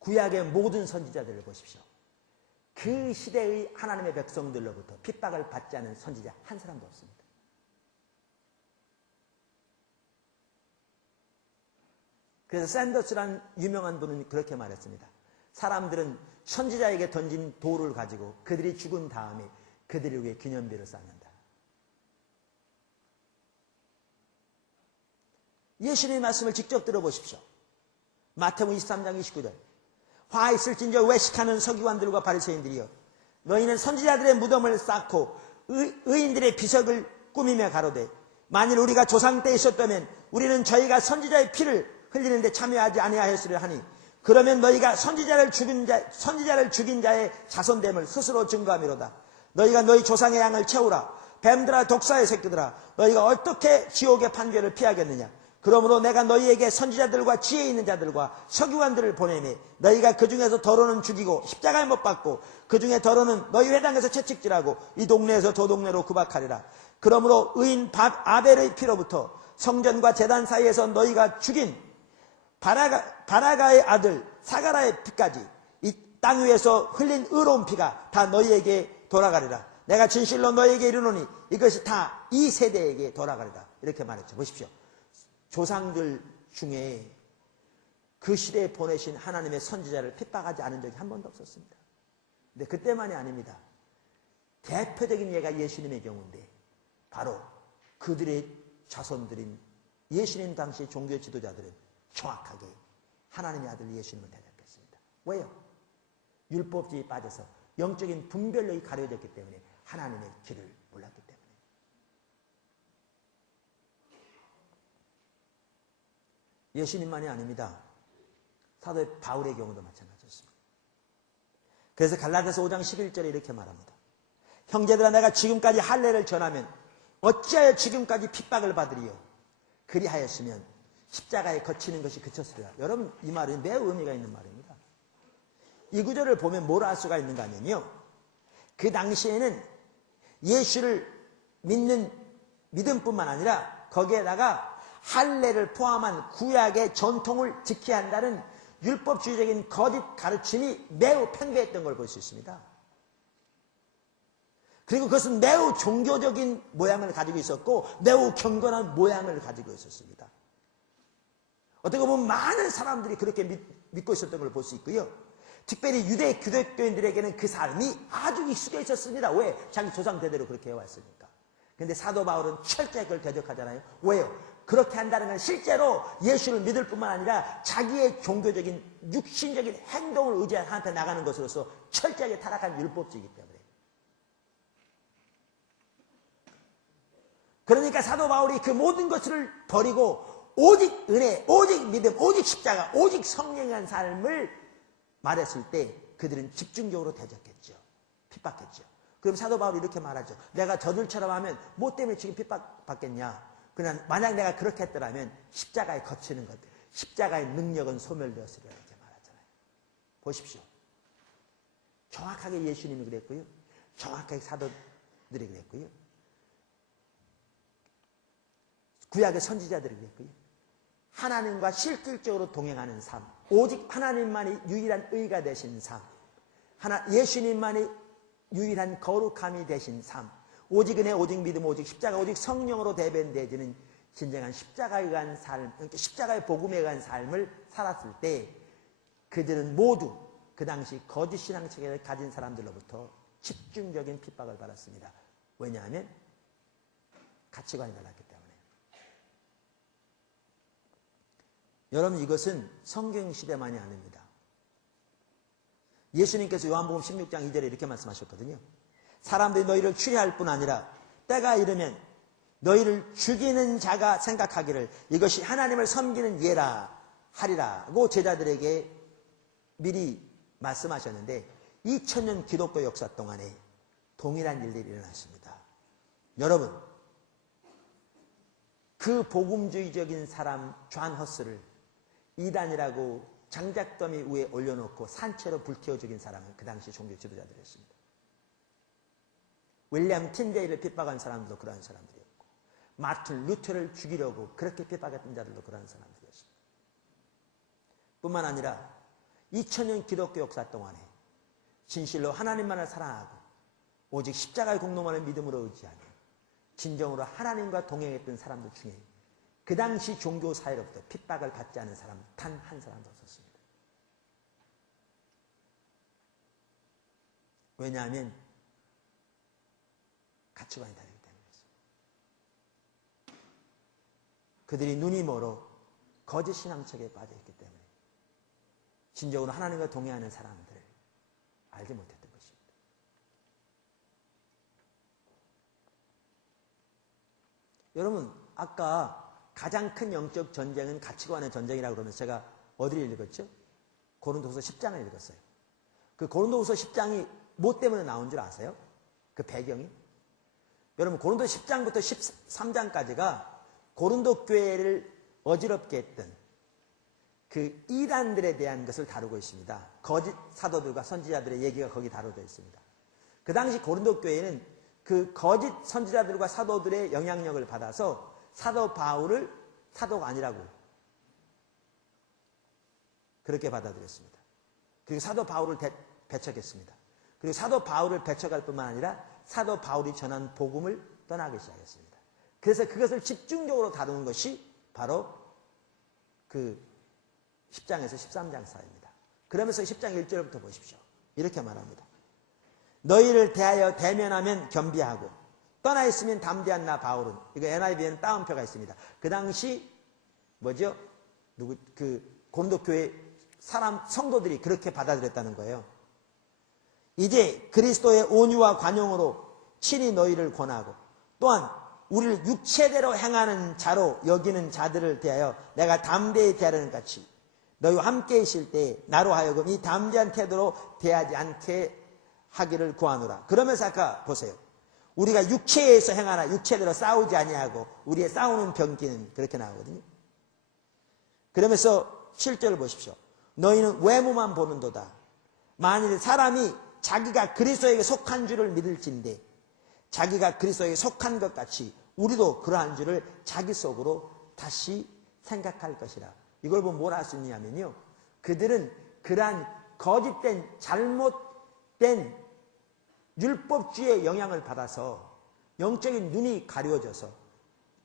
구약의 모든 선지자들을 보십시오. 그 시대의 하나님의 백성들로부터 핍박을 받지 않은 선지자 한 사람도 없습니다. 그래서 샌더스라는 유명한 분은 그렇게 말했습니다. 사람들은 선지자에게 던진 돌을 가지고 그들이 죽은 다음에 그들을 위해 기념비를 쌓는다. 예수님의 말씀을 직접 들어보십시오. 마태복음 23장 29절. 화 있을진저 외식하는 서기관들과 바리새인들이여, 너희는 선지자들의 무덤을 쌓고 의인들의 비석을 꾸미며 가로되, 만일 우리가 조상 때 있었다면 우리는 저희가 선지자의 피를 흘리는데 참여하지 아니하였으려 하니, 그러면 너희가 선지자를 죽인 자의 자손됨을 스스로 증거함이로다. 너희가 너희 조상의 양을 채우라. 뱀들아 독사의 새끼들아, 너희가 어떻게 지옥의 판결을 피하겠느냐. 그러므로 내가 너희에게 선지자들과 지혜 있는 자들과 서기관들을 보내매 너희가 그 중에서 더러는 죽이고 십자가에 못 박고 그 중에 더러는 너희 회당에서 채찍질하고 이 동네에서 저 동네로 구박하리라. 그러므로 의인 아벨의 피로부터 성전과 제단 사이에서 너희가 죽인 바라가의 아들 사가라의 피까지 이 땅 위에서 흘린 의로운 피가 다 너희에게 돌아가리라. 내가 진실로 너희에게 이르노니 이것이 다 이 세대에게 돌아가리라. 이렇게 말했죠. 보십시오. 조상들 중에 그 시대에 보내신 하나님의 선지자를 핍박하지 않은 적이 한 번도 없었습니다. 근데 그때만이 아닙니다. 대표적인 예가 예수님의 경우인데 바로 그들의 자손들인 예수님 당시 종교 지도자들은 정확하게 하나님의 아들 예수님을 대적했습니다. 왜요? 율법주의에 빠져서 영적인 분별력이 가려졌기 때문에 하나님의 길을 몰랐기 때문에. 예수님만이 아닙니다. 사도 바울의 경우도 마찬가지였습니다. 그래서 갈라디아서 5장 11절에 이렇게 말합니다. 형제들아 내가 지금까지 할례를 전하면 어찌하여 지금까지 핍박을 받으리요. 그리하였으면 십자가에 거치는 것이 그쳤으리라. 여러분 이 말은 매우 의미가 있는 말입니다. 이 구절을 보면 뭘 알 수가 있는가 하면요. 그 당시에는 예수를 믿는 믿음뿐만 아니라 거기에다가 할례를 포함한 구약의 전통을 지켜야 한다는 율법주의적인 거짓 가르침이 매우 팽배했던 걸 볼 수 있습니다. 그리고 그것은 매우 종교적인 모양을 가지고 있었고 매우 경건한 모양을 가지고 있었습니다. 어떻게 보면 많은 사람들이 그렇게 믿고 있었던 걸 볼 수 있고요. 특별히 유대 기독교인들에게는 그 삶이 아주 익숙해 있었습니다. 왜? 자기 조상 대대로 그렇게 해왔으니까. 그런데 사도 바울은 철저히 그걸 대적하잖아요. 왜요? 그렇게 한다는 건 실제로 예수를 믿을 뿐만 아니라 자기의 종교적인 육신적인 행동을 의지한 하나님께 나가는 것으로서 철저하게 타락한 율법주의이기 때문에. 그러니까 사도 바울이 그 모든 것을 버리고 오직 은혜, 오직 믿음, 오직 십자가, 오직 성령한 삶을 말했을 때 그들은 집중적으로 대적했죠. 핍박했죠. 그럼 사도 바울이 이렇게 말하죠. 내가 저들처럼 하면 뭐 때문에 지금 핍박받겠냐. 그냥 만약 내가 그렇게 했더라면 십자가에 거치는 것, 십자가의 능력은 소멸되었으리라 이렇게 말하잖아요. 보십시오. 정확하게 예수님이 그랬고요. 정확하게 사도들이 그랬고요. 구약의 선지자들이 그랬고요. 하나님과 실질적으로 동행하는 삶, 오직 하나님만이 유일한 의가 되신 삶, 예수님만이 유일한 거룩함이 되신 삶, 오직 은혜, 오직 믿음, 오직 십자가, 오직 성령으로 대변되어지는 진정한 십자가에 의한 삶, 십자가의 복음에 의한 삶을 살았을 때 그들은 모두 그 당시 거짓 신앙체계를 가진 사람들로부터 집중적인 핍박을 받았습니다. 왜냐하면 가치관이 달랐기 때문에. 여러분 이것은 성경 시대만이 아닙니다. 예수님께서 요한복음 16장 2절에 이렇게 말씀하셨거든요. 사람들이 너희를 추리할 뿐 아니라 때가 이르면 너희를 죽이는 자가 생각하기를 이것이 하나님을 섬기는 예라 하리라고 제자들에게 미리 말씀하셨는데 2000년 기독교 역사 동안에 동일한 일들이 일어났습니다. 여러분 그 복음주의적인 사람 존 허스를 이단이라고 장작더미 위에 올려놓고 산채로 불태워 죽인 사람은 그 당시 종교 지도자들이었습니다. 윌리엄 틴데이를 핍박한 사람들도 그러한 사람들이었고 마틴 루터를 죽이려고 그렇게 핍박했던 자들도 그러한 사람들이었습니다. 뿐만 아니라 2000년 기독교 역사 동안에 진실로 하나님만을 사랑하고 오직 십자가의 공로만을 믿음으로 의지하며 진정으로 하나님과 동행했던 사람들 중에 그 당시 종교 사회로부터 핍박을 받지 않은 사람 단 한 사람도 없었습니다. 왜냐하면 가치관이 다르기 때문이었습니다. 그들이 눈이 멀어 거짓 신앙책에 빠져있기 때문에 진정으로 하나님과 동행하는 사람들을 알지 못했던 것입니다. 여러분 아까 가장 큰 영적 전쟁은 가치관의 전쟁이라고 그러면서 제가 어디를 읽었죠? 고린도후서 10장을 읽었어요. 그 고린도후서 10장이 뭐 때문에 나온 줄 아세요? 그 배경이? 여러분 고린도 10장부터 13장까지가 고린도 교회를 어지럽게 했던 그 이단들에 대한 것을 다루고 있습니다. 거짓 사도들과 선지자들의 얘기가 거기 다루어져 있습니다. 그 당시 고린도 교회는 그 거짓 선지자들과 사도들의 영향력을 받아서 사도 바울을 사도가 아니라고 그렇게 받아들였습니다. 그리고 사도 바울을 배척했습니다. 그리고 사도 바울을 배척할 뿐만 아니라 사도 바울이 전한 복음을 떠나기 시작했습니다. 그래서 그것을 집중적으로 다루는 것이 바로 그 10장에서 13장 사이입니다. 그러면서 10장 1절부터 보십시오. 이렇게 말합니다. 너희를 대하여 대면하면 겸비하고 떠나 있으면 담대한 나 바울은, 이거 NIV에는 따옴표가 있습니다. 그 당시 뭐죠? 그 고린도 교회 사람 성도들이 그렇게 받아들였다는 거예요. 이제 그리스도의 온유와 관용으로 친히 너희를 권하고 또한 우리를 육체대로 행하는 자로 여기는 자들을 대하여 내가 담대히 대하려는 같이 너희와 함께 있을 때 나로 하여금 이 담대한 태도로 대하지 않게 하기를 구하노라. 그러면서 아까 보세요. 우리가 육체에서 행하나 육체대로 싸우지 아니하고 우리의 싸우는 병기는 그렇게 나오거든요. 그러면서 7절을 보십시오. 너희는 외모만 보는도다. 만일 사람이 자기가 그리스도에게 속한 줄을 믿을진대 자기가 그리스도에게 속한 것 같이 우리도 그러한 줄을 자기 속으로 다시 생각할 것이라. 이걸 보면 뭘 할 수 있냐면요. 그들은 그러한 거짓된 잘못된 율법주의의 영향을 받아서 영적인 눈이 가려져서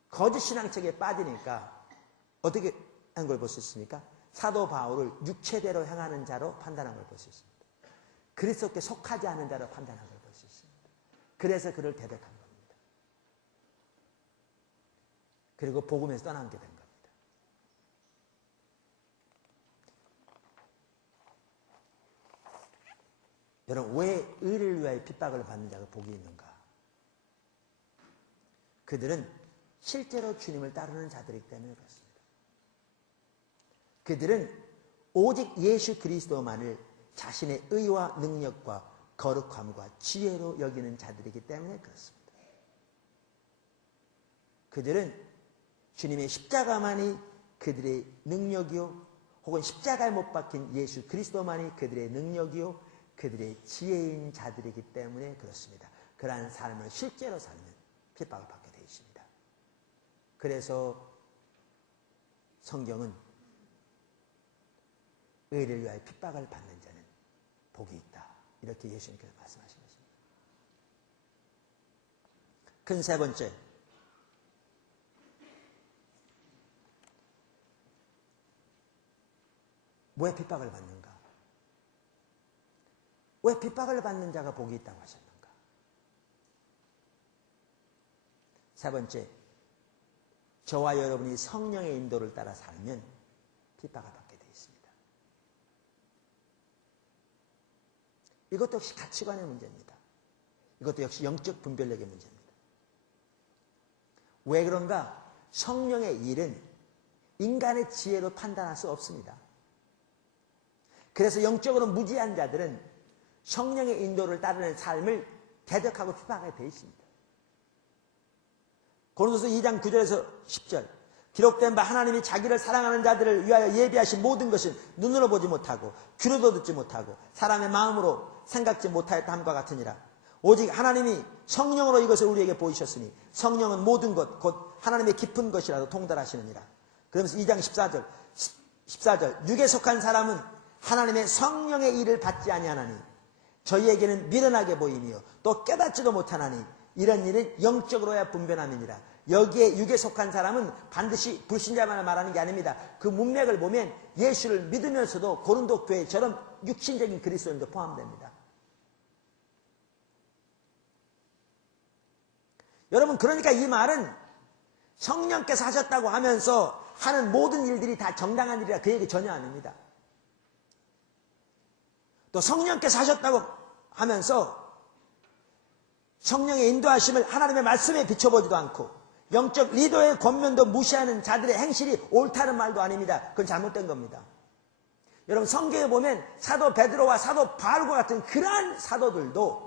거짓 신앙책에 빠지니까 어떻게 하는 걸 볼 수 있습니까? 사도 바울을 육체대로 행하는 자로 판단한 걸 볼 수 있습니다. 그리스도께 속하지 않은 자로 판단한 걸 볼 수 있습니다. 그래서 그를 대적한 겁니다. 그리고 복음에서 떠나게 된 겁니다. 여러분, 왜 의를 위하여 핍박을 받는 자가 복이 있는가? 그들은 실제로 주님을 따르는 자들이기 때문에 그렇습니다. 그들은 오직 예수 그리스도만을 자신의 의와 능력과 거룩함과 지혜로 여기는 자들이기 때문에 그렇습니다. 그들은 주님의 십자가만이 그들의 능력이요 혹은 십자가에 못 박힌 예수 그리스도만이 그들의 능력이요 그들의 지혜인 자들이기 때문에 그렇습니다. 그러한 삶을 실제로 살면 핍박을 받게 되어 있습니다. 그래서 성경은 의를 위하여 핍박을 받는 자는 복이 있다. 이렇게 예수님께서 말씀하신 것입니다. 큰 세 번째, 왜 핍박을 받는가? 왜 핍박을 받는 자가 복이 있다고 하셨는가? 세 번째, 저와 여러분이 성령의 인도를 따라 살면 핍박을 받게 되어 있습니다. 이것도 역시 가치관의 문제입니다. 이것도 역시 영적 분별력의 문제입니다. 왜 그런가? 성령의 일은 인간의 지혜로 판단할 수 없습니다. 그래서 영적으로 무지한 자들은 성령의 인도를 따르는 삶을 대적하고 핍박하게 되어 있습니다. 고린도서 2장 9절에서 10절 기록된 바 하나님이 자기를 사랑하는 자들을 위하여 예비하신 모든 것은 눈으로 보지 못하고 귀로도 듣지 못하고 사람의 마음으로 생각지 못하였다함과 같으니라. 오직 하나님이 성령으로 이것을 우리에게 보이셨으니 성령은 모든 것 곧 하나님의 깊은 것이라도 통달하시느니라. 그러면서 2장 14절 육에 속한 사람은 하나님의 성령의 일을 받지 아니하나니 저희에게는 미련하게 보이며 또 깨닫지도 못하나니 이런 일은 영적으로야 분별함이니라. 여기에 육에 속한 사람은 반드시 불신자만을 말하는 게 아닙니다. 그 문맥을 보면 예수를 믿으면서도 고린도 교회처럼 육신적인 그리스도인도 포함됩니다. 여러분, 그러니까 이 말은 성령께서 하셨다고 하면서 하는 모든 일들이 다 정당한 일이라 그 얘기 전혀 아닙니다. 또 성령께서 하셨다고 하면서 성령의 인도하심을 하나님의 말씀에 비춰보지도 않고 영적 리더의 권면도 무시하는 자들의 행실이 옳다는 말도 아닙니다. 그건 잘못된 겁니다. 여러분, 성경에 보면 사도 베드로와 사도 바울과 같은 그러한 사도들도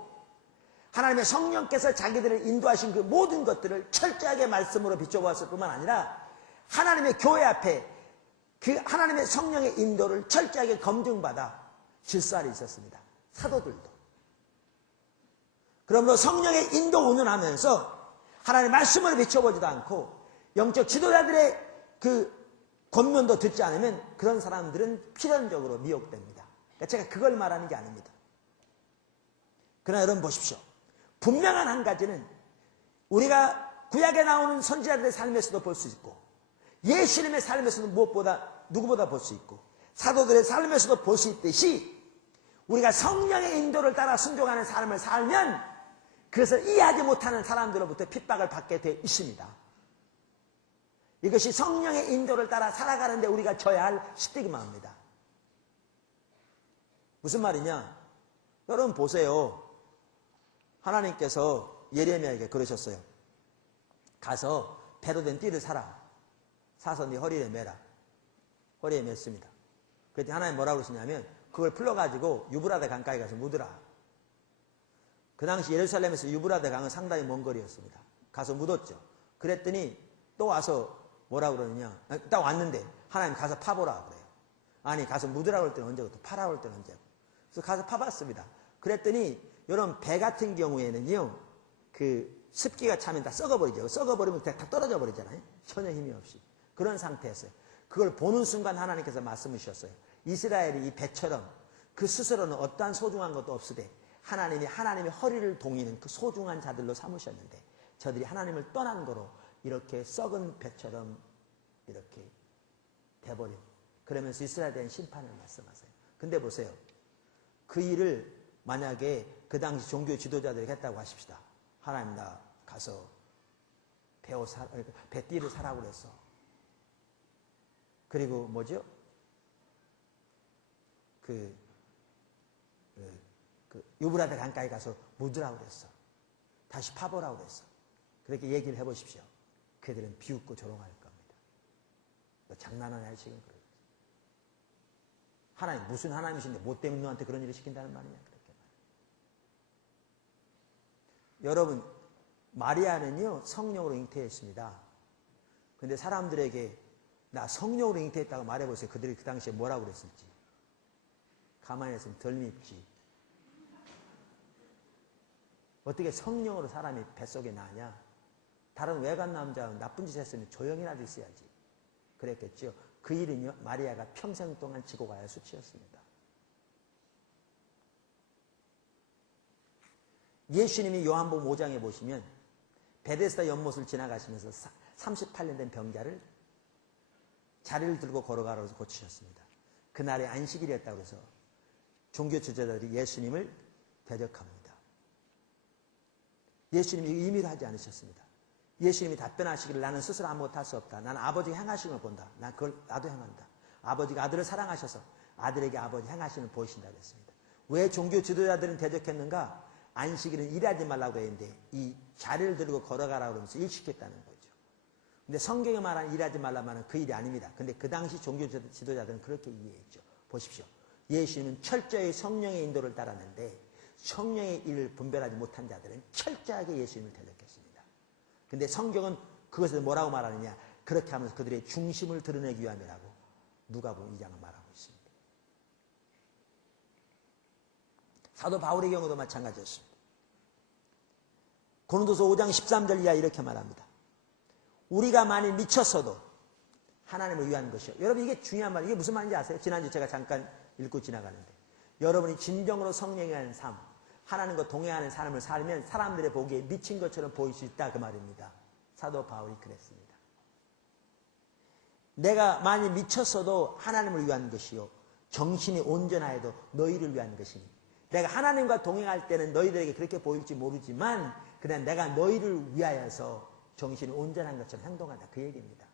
하나님의 성령께서 자기들을 인도하신 그 모든 것들을 철저하게 말씀으로 비춰보았을 뿐만 아니라 하나님의 교회 앞에 그 하나님의 성령의 인도를 철저하게 검증받아 질서하에 있었습니다. 사도들도. 그러므로 성령의 인도 운운하면서 하나님의 말씀을 비춰보지도 않고 영적 지도자들의 그 권면도 듣지 않으면 그런 사람들은 필연적으로 미혹됩니다. 그러니까 제가 그걸 말하는 게 아닙니다. 그러나 여러분 보십시오. 분명한 한 가지는 우리가 구약에 나오는 선지자들의 삶에서도 볼 수 있고 예수님의 삶에서도 무엇보다 누구보다 볼 수 있고 사도들의 삶에서도 볼 수 있듯이 우리가 성령의 인도를 따라 순종하는 삶을 살면 그것을 이해하지 못하는 사람들로부터 핍박을 받게 되어 있습니다. 이것이 성령의 인도를 따라 살아가는데 우리가 져야 할 스티그마입니다. 무슨 말이냐? 여러분 보세요. 하나님께서 예레미야에게 그러셨어요. 가서 배로 된 띠를 사라. 사서 네 허리에 매라. 허리에 맸습니다. 그랬더니 하나님 뭐라고 그러시냐면 그걸 풀러가지고 유브라데 강가에 가서 묻으라. 그 당시 예루살렘에서 유브라데 강은 상당히 먼 거리였습니다. 가서 묻었죠. 그랬더니 또 와서 뭐라고 그러느냐. 딱 왔는데 하나님 가서 파보라 그래요. 아니 가서 묻으라고 할 때는 언제고 또 파라고 할 때는 언제고. 그래서 가서 파봤습니다. 그랬더니 이런 배 같은 경우에는요. 그 습기가 차면 다 썩어버리죠. 썩어버리면 다 떨어져 버리잖아요. 전혀 힘이 없이. 그런 상태였어요. 그걸 보는 순간 하나님께서 말씀을 주셨어요. 이스라엘이 이 배처럼 그 스스로는 어떠한 소중한 것도 없으되 하나님의 허리를 동이는 그 소중한 자들로 삼으셨는데 저들이 하나님을 떠난 거로 이렇게 썩은 배처럼 이렇게 돼버린. 그러면서 이스라엘에 대한 심판을 말씀하세요. 근데 보세요. 그 일을 만약에 그 당시 종교 지도자들이 했다고 하십시다. 하나님 나 가서 배띠를 사라고 그랬어. 그리고 뭐죠? 그 유브라데 강가에 가서 묻으라고 그랬어. 다시 파보라고 그랬어. 그렇게 얘기를 해보십시오. 그들은 비웃고 조롱할 겁니다. 너 장난하냐 지금 그러죠. 하나님 무슨 하나님이신데 뭐 때문에 너한테 그런 일을 시킨다는 말이냐 그렇게 말이에요. 여러분 마리아는요 성령으로 잉태했습니다. 그런데 사람들에게 나 성령으로 잉태했다고 말해보세요. 그들이 그 당시에 뭐라고 그랬을지. 가만히 있으면 덜 밉지. 어떻게 성령으로 사람이 뱃속에 나냐. 다른 외간 남자는 나쁜 짓 했으면 조용히라도 있어야지. 그랬겠죠. 그 일은요 마리아가 평생 동안 지고 가야 할 수치였습니다. 예수님이 요한복음 5장에 보시면 베데스다 연못을 지나가시면서 38년 된 병자를 자리를 들고 걸어가라고 해서 고치셨습니다. 그날의 안식일이었다고 해서 종교 지도자들이 예수님을 대적합니다. 예수님이 의미를 하지 않으셨습니다. 예수님이 답변하시기를 나는 스스로 아무것도 할 수 없다. 나는 아버지가 행하심을 본다. 난 그걸 나도 행한다. 아버지가 아들을 사랑하셔서 아들에게 아버지 행하심을 보이신다고 했습니다. 왜 종교 지도자들은 대적했는가? 안식일은 일하지 말라고 했는데 이 자리를 들고 걸어가라고 하면서 일시켰다는 거죠. 근데 성경에 말하는 일하지 말라면 그 일이 아닙니다. 근데 그 당시 종교 지도자들은 그렇게 이해했죠. 보십시오. 예수님은 철저히 성령의 인도를 따랐는데 성령의 일을 분별하지 못한 자들은 철저하게 예수님을 대적했습니다. 근데 성경은 그것을 뭐라고 말하느냐? 그렇게 하면서 그들의 중심을 드러내기 위함이라고 누가복음 2장은 말하고 있습니다. 사도 바울의 경우도 마찬가지였습니다. 고린도서 5장 13절 이하 이렇게 말합니다. 우리가 만일 미쳤어도 하나님을 위한 것이요. 여러분 이게 중요한 말. 이게 무슨 말인지 아세요? 지난주 제가 잠깐 읽고 지나가는데 여러분이 진정으로 성령에 대한 삶, 하나님과 동행하는 삶을 살면 사람들의 보기에 미친 것처럼 보일 수 있다 그 말입니다. 사도 바울이 그랬습니다. 내가 만일 미쳤어도 하나님을 위한 것이요 정신이 온전하여도 너희를 위한 것이니 내가 하나님과 동행할 때는 너희들에게 그렇게 보일지 모르지만 그냥 내가 너희를 위하여서 정신이 온전한 것처럼 행동한다 그 얘기입니다.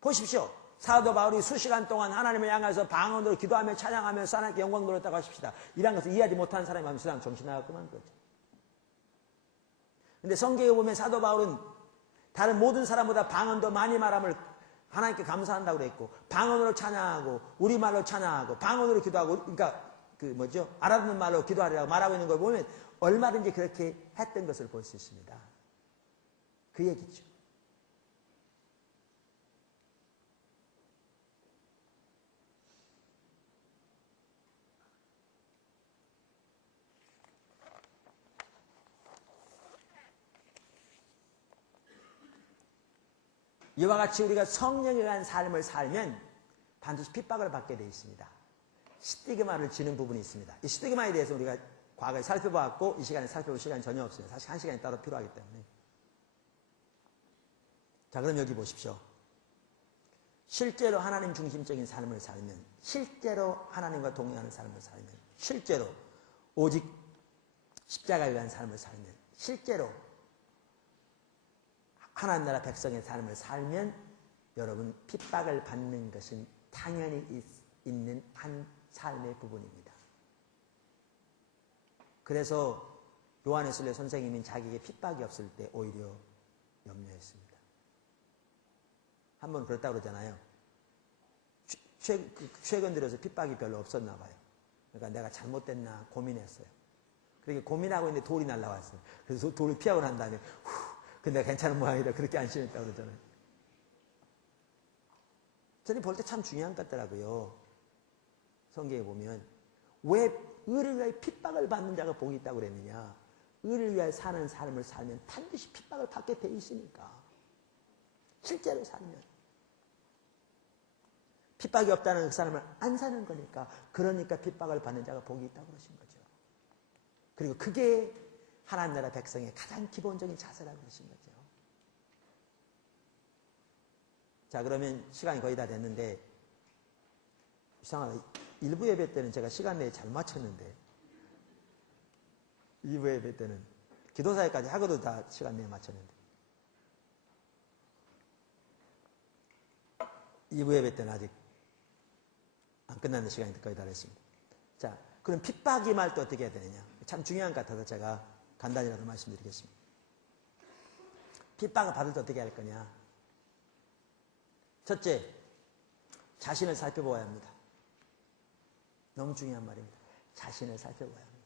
보십시오. 사도 바울이 수시간 동안 하나님을 향해서 방언으로 기도하며 찬양하면서 하나님께 영광 돌렸다고 하십시다. 이런 것을 이해하지 못하는 사람이 하면 세상 정신 나갔구만 거죠. 근데 성경에 보면 사도 바울은 다른 모든 사람보다 방언도 많이 말함을 하나님께 감사한다고 그랬고 방언으로 찬양하고 우리말로 찬양하고 방언으로 기도하고 그러니까 알아듣는 말로 기도하리라고 말하고 있는 걸 보면 얼마든지 그렇게 했던 것을 볼 수 있습니다. 그 얘기죠. 이와 같이 우리가 성령에 의한 삶을 살면 반드시 핍박을 받게 되어 있습니다. 스티그마를 지는 부분이 있습니다. 이 스티그마에 대해서 우리가 과거에 살펴보았고 이 시간에 살펴볼 시간이 전혀 없습니다. 사실 한 시간이 따로 필요하기 때문에. 자, 그럼 여기 보십시오. 실제로 하나님 중심적인 삶을 살면, 실제로 하나님과 동행하는 삶을 살면, 실제로 오직 십자가에 의한 삶을 살면, 실제로 하나님 나라 백성의 삶을 살면 여러분 핍박을 받는 것은 당연히 있는 한 삶의 부분입니다. 그래서 요한에슬레 선생님은 자기에게 핍박이 없을 때 오히려 염려했습니다. 한번 그렇다고 그러잖아요. 최근 들어서 핍박이 별로 없었나 봐요. 그러니까 내가 잘못됐나 고민했어요. 그렇게 고민하고 있는데 돌이 날라왔어요. 그래서 돌을 피하고 난 다음에 근데 괜찮은 모양이다. 그렇게 안심했다고 그러잖아요. 저는 볼 때 참 중요한 것 같더라고요. 성경에 보면 왜 의를 위하여 핍박을 받는 자가 복이 있다고 그랬느냐. 의를 위하여 사는 삶을 살면 반드시 핍박을 받게 돼 있으니까. 실제로 살면. 핍박이 없다는 그 사람을 안 사는 거니까. 그러니까 핍박을 받는 자가 복이 있다고 그러신 거죠. 그리고 그게 하나님 나라 백성의 가장 기본적인 자세라고 그러신 거죠. 자, 그러면 시간이 거의 다 됐는데, 이상하다. 1부 예배 때는 제가 시간 내에 잘 맞췄는데, 2부 예배 때는 기도사회까지 하고도 다 시간 내에 맞췄는데, 2부 예배 때는 아직 안 끝났는데 시간이 거의 다 됐습니다. 자, 그럼 핍박이 말 또 어떻게 해야 되느냐? 참 중요한 것 같아서 제가 간단히라도 말씀드리겠습니다. 핍박을 받을 때 어떻게 할 거냐? 첫째, 자신을 살펴보아야 합니다. 너무 중요한 말입니다. 자신을 살펴봐야 합니다.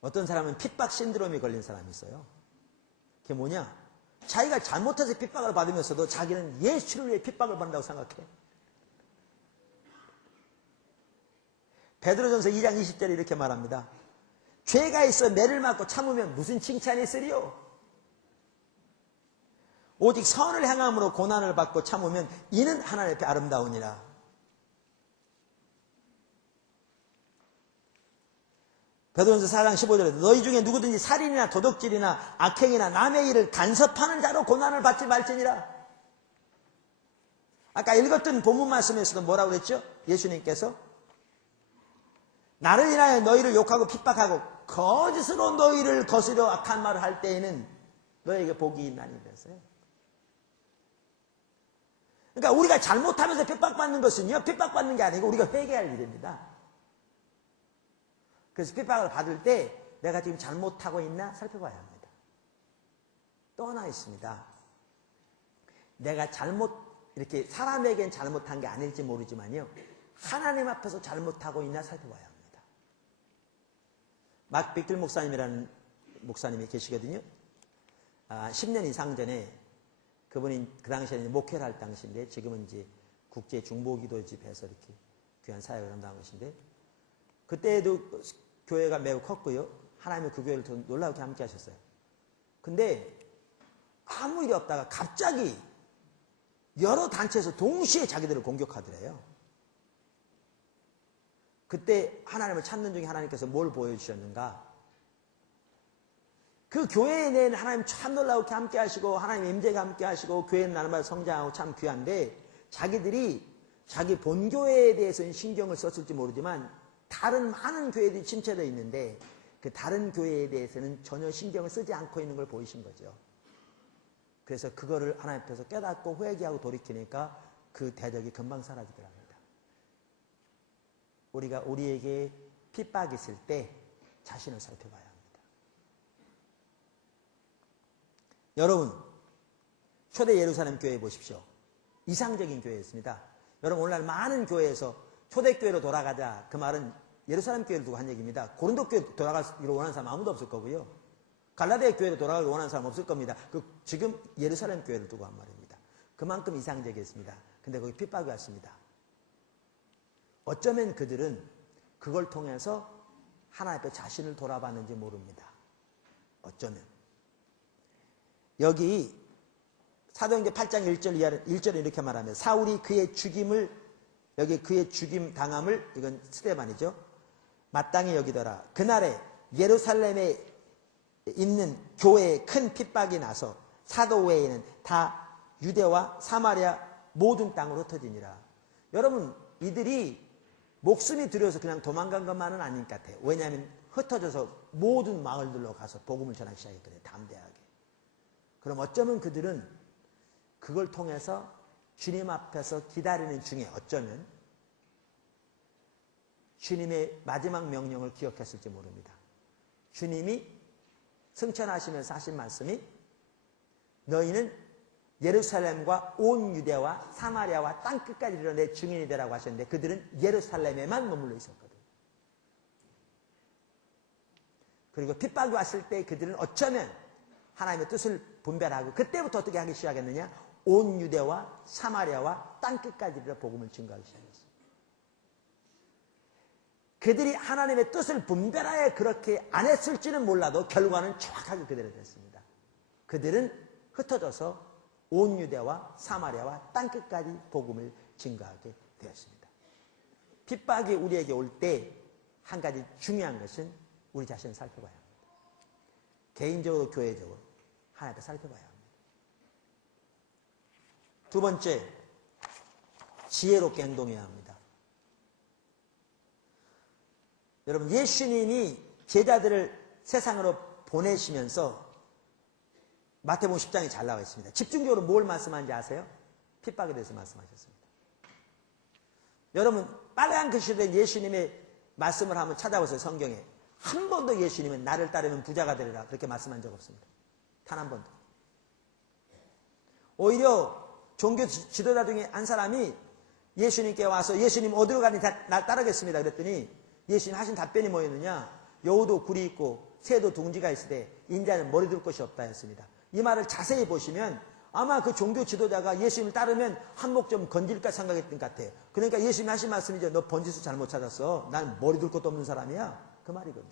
어떤 사람은 핍박 신드롬이 걸린 사람이 있어요. 그게 뭐냐? 자기가 잘못해서 핍박을 받으면서도 자기는 예수를 위해 핍박을 받는다고 생각해. 베드로전서 2장 20절에 이렇게 말합니다. 죄가 있어 매를 맞고 참으면 무슨 칭찬이 있으리요? 오직 선을 행함으로 고난을 받고 참으면 이는 하나님 앞에 아름다우니라. 베드로전서 4장 15절에 너희 중에 누구든지 살인이나 도둑질이나 악행이나 남의 일을 간섭하는 자로 고난을 받지 말지니라. 아까 읽었던 본문 말씀에서도 뭐라고 그랬죠? 예수님께서 나를 인하여 너희를 욕하고 핍박하고 거짓으로 너희를 거스려 악한 말을 할 때에는 너희에게 복이 있나니 그랬어요. 그러니까 우리가 잘못하면서 핍박받는 것은요, 핍박받는 게 아니고 우리가 회개할 일입니다. 그래서 핍박을 받을 때 내가 지금 잘못하고 있나 살펴봐야 합니다. 또 하나 있습니다. 내가 이렇게 사람에겐 잘못한 게 아닐지 모르지만요, 하나님 앞에서 잘못하고 있나 살펴봐야 합니다. 막 빅길 목사님이라는 목사님이 계시거든요. 10년 이상 전에 그분이 그 당시에는 목회를 할 당시인데 지금은 이제 국제 중보기도집에서 이렇게 귀한 사역을 한다는 것인데 그때도 교회가 매우 컸고요. 하나님은 그 교회를 더 놀라우게 함께 하셨어요. 근데 아무 일이 없다가 갑자기 여러 단체에서 동시에 자기들을 공격하더래요. 그때 하나님을 찾는 중에 하나님께서 뭘 보여주셨는가? 그 교회에 내는 하나님 참 놀라우게 함께 하시고 하나님의 임재가 함께 하시고 교회는 날마다 성장하고 참 귀한데 자기들이 자기 본교회에 대해서는 신경을 썼을지 모르지만 다른 많은 교회들이 침체되어 있는데 그 다른 교회에 대해서는 전혀 신경을 쓰지 않고 있는 걸 보이신 거죠. 그래서 그거를 하나님 앞에서 깨닫고 회개하고 돌이키니까 그 대적이 금방 사라지더랍니다. 우리가 우리에게 핍박이 있을 때 자신을 살펴봐야 합니다. 여러분, 초대 예루살렘 교회 보십시오. 이상적인 교회였습니다. 여러분, 오늘날 많은 교회에서 초대교회로 돌아가자. 그 말은 예루살렘 교회를 두고 한 얘기입니다. 고린도 교회 돌아가기를 원하는 사람 아무도 없을 거고요. 갈라디아 교회로 돌아가기를 원하는 사람 없을 겁니다. 지금 예루살렘 교회를 두고 한 말입니다. 그만큼 이상적이었습니다. 근데 거기 핍박이 왔습니다. 어쩌면 그들은 그걸 통해서 하나님 앞에 자신을 돌아봤는지 모릅니다. 어쩌면. 여기 사도행전 8장 1절에 이렇게 말하면 사울이 그의 죽임을 여기 그의 죽임 당함을 이건 스데반이죠. 마땅히 여기더라. 그날에 예루살렘에 있는 교회에 큰 핍박이 나서 사도 외에는 다 유대와 사마리아 모든 땅으로 흩어지니라. 여러분, 이들이 목숨이 두려워서 그냥 도망간 것만은 아닌 것 같아요. 왜냐하면 흩어져서 모든 마을들로 가서 복음을 전하기 시작했거든요. 담대하게. 그럼 어쩌면 그들은 그걸 통해서 주님 앞에서 기다리는 중에 어쩌면 주님의 마지막 명령을 기억했을지 모릅니다. 주님이 승천하시면서 하신 말씀이 너희는 예루살렘과 온 유대와 사마리아와 땅끝까지 이르러 내 증인이 되라고 하셨는데 그들은 예루살렘에만 머물러 있었거든요. 그리고 핍박이 왔을 때 그들은 어쩌면 하나님의 뜻을 분별하고 그때부터 어떻게 하기 시작했느냐? 온 유대와 사마리아와 땅끝까지 이르러 복음을 증거하기 시작했어요. 그들이 하나님의 뜻을 분별하여 그렇게 안 했을지는 몰라도 결과는 정확하게 그대로 됐습니다. 그들은 흩어져서 온 유대와 사마리아와 땅끝까지 복음을 증거하게 되었습니다. 핍박이 우리에게 올 때 한 가지 중요한 것은 우리 자신을 살펴봐야 합니다. 개인적으로 교회적으로 하나님께 살펴봐야 합니다. 두 번째, 지혜롭게 행동해야 합니다. 여러분, 예수님이 제자들을 세상으로 보내시면서 마태복음 10장에 잘 나와 있습니다. 집중적으로 뭘 말씀하는지 아세요? 핍박에 대해서 말씀하셨습니다. 여러분, 빨간 글씨로 된 예수님의 말씀을 한번 찾아보세요. 성경에. 한 번도 예수님은 나를 따르면 부자가 되리라 그렇게 말씀한 적 없습니다. 단 한 번도. 오히려 종교 지도자 중에 한 사람이 예수님께 와서 예수님 어디로 가니 날 따르겠습니다. 그랬더니 예수님 하신 답변이 뭐였느냐? 여우도 굴이 있고 새도 둥지가 있으되 인자는 머리 둘 곳이 없다 했습니다. 이 말을 자세히 보시면 아마 그 종교 지도자가 예수님을 따르면 한몫 좀 건질까 생각했던 것 같아요. 그러니까 예수님 하신 말씀이죠. 너 번지수 잘못 찾았어. 난 머리 둘 것도 없는 사람이야. 그 말이거든요.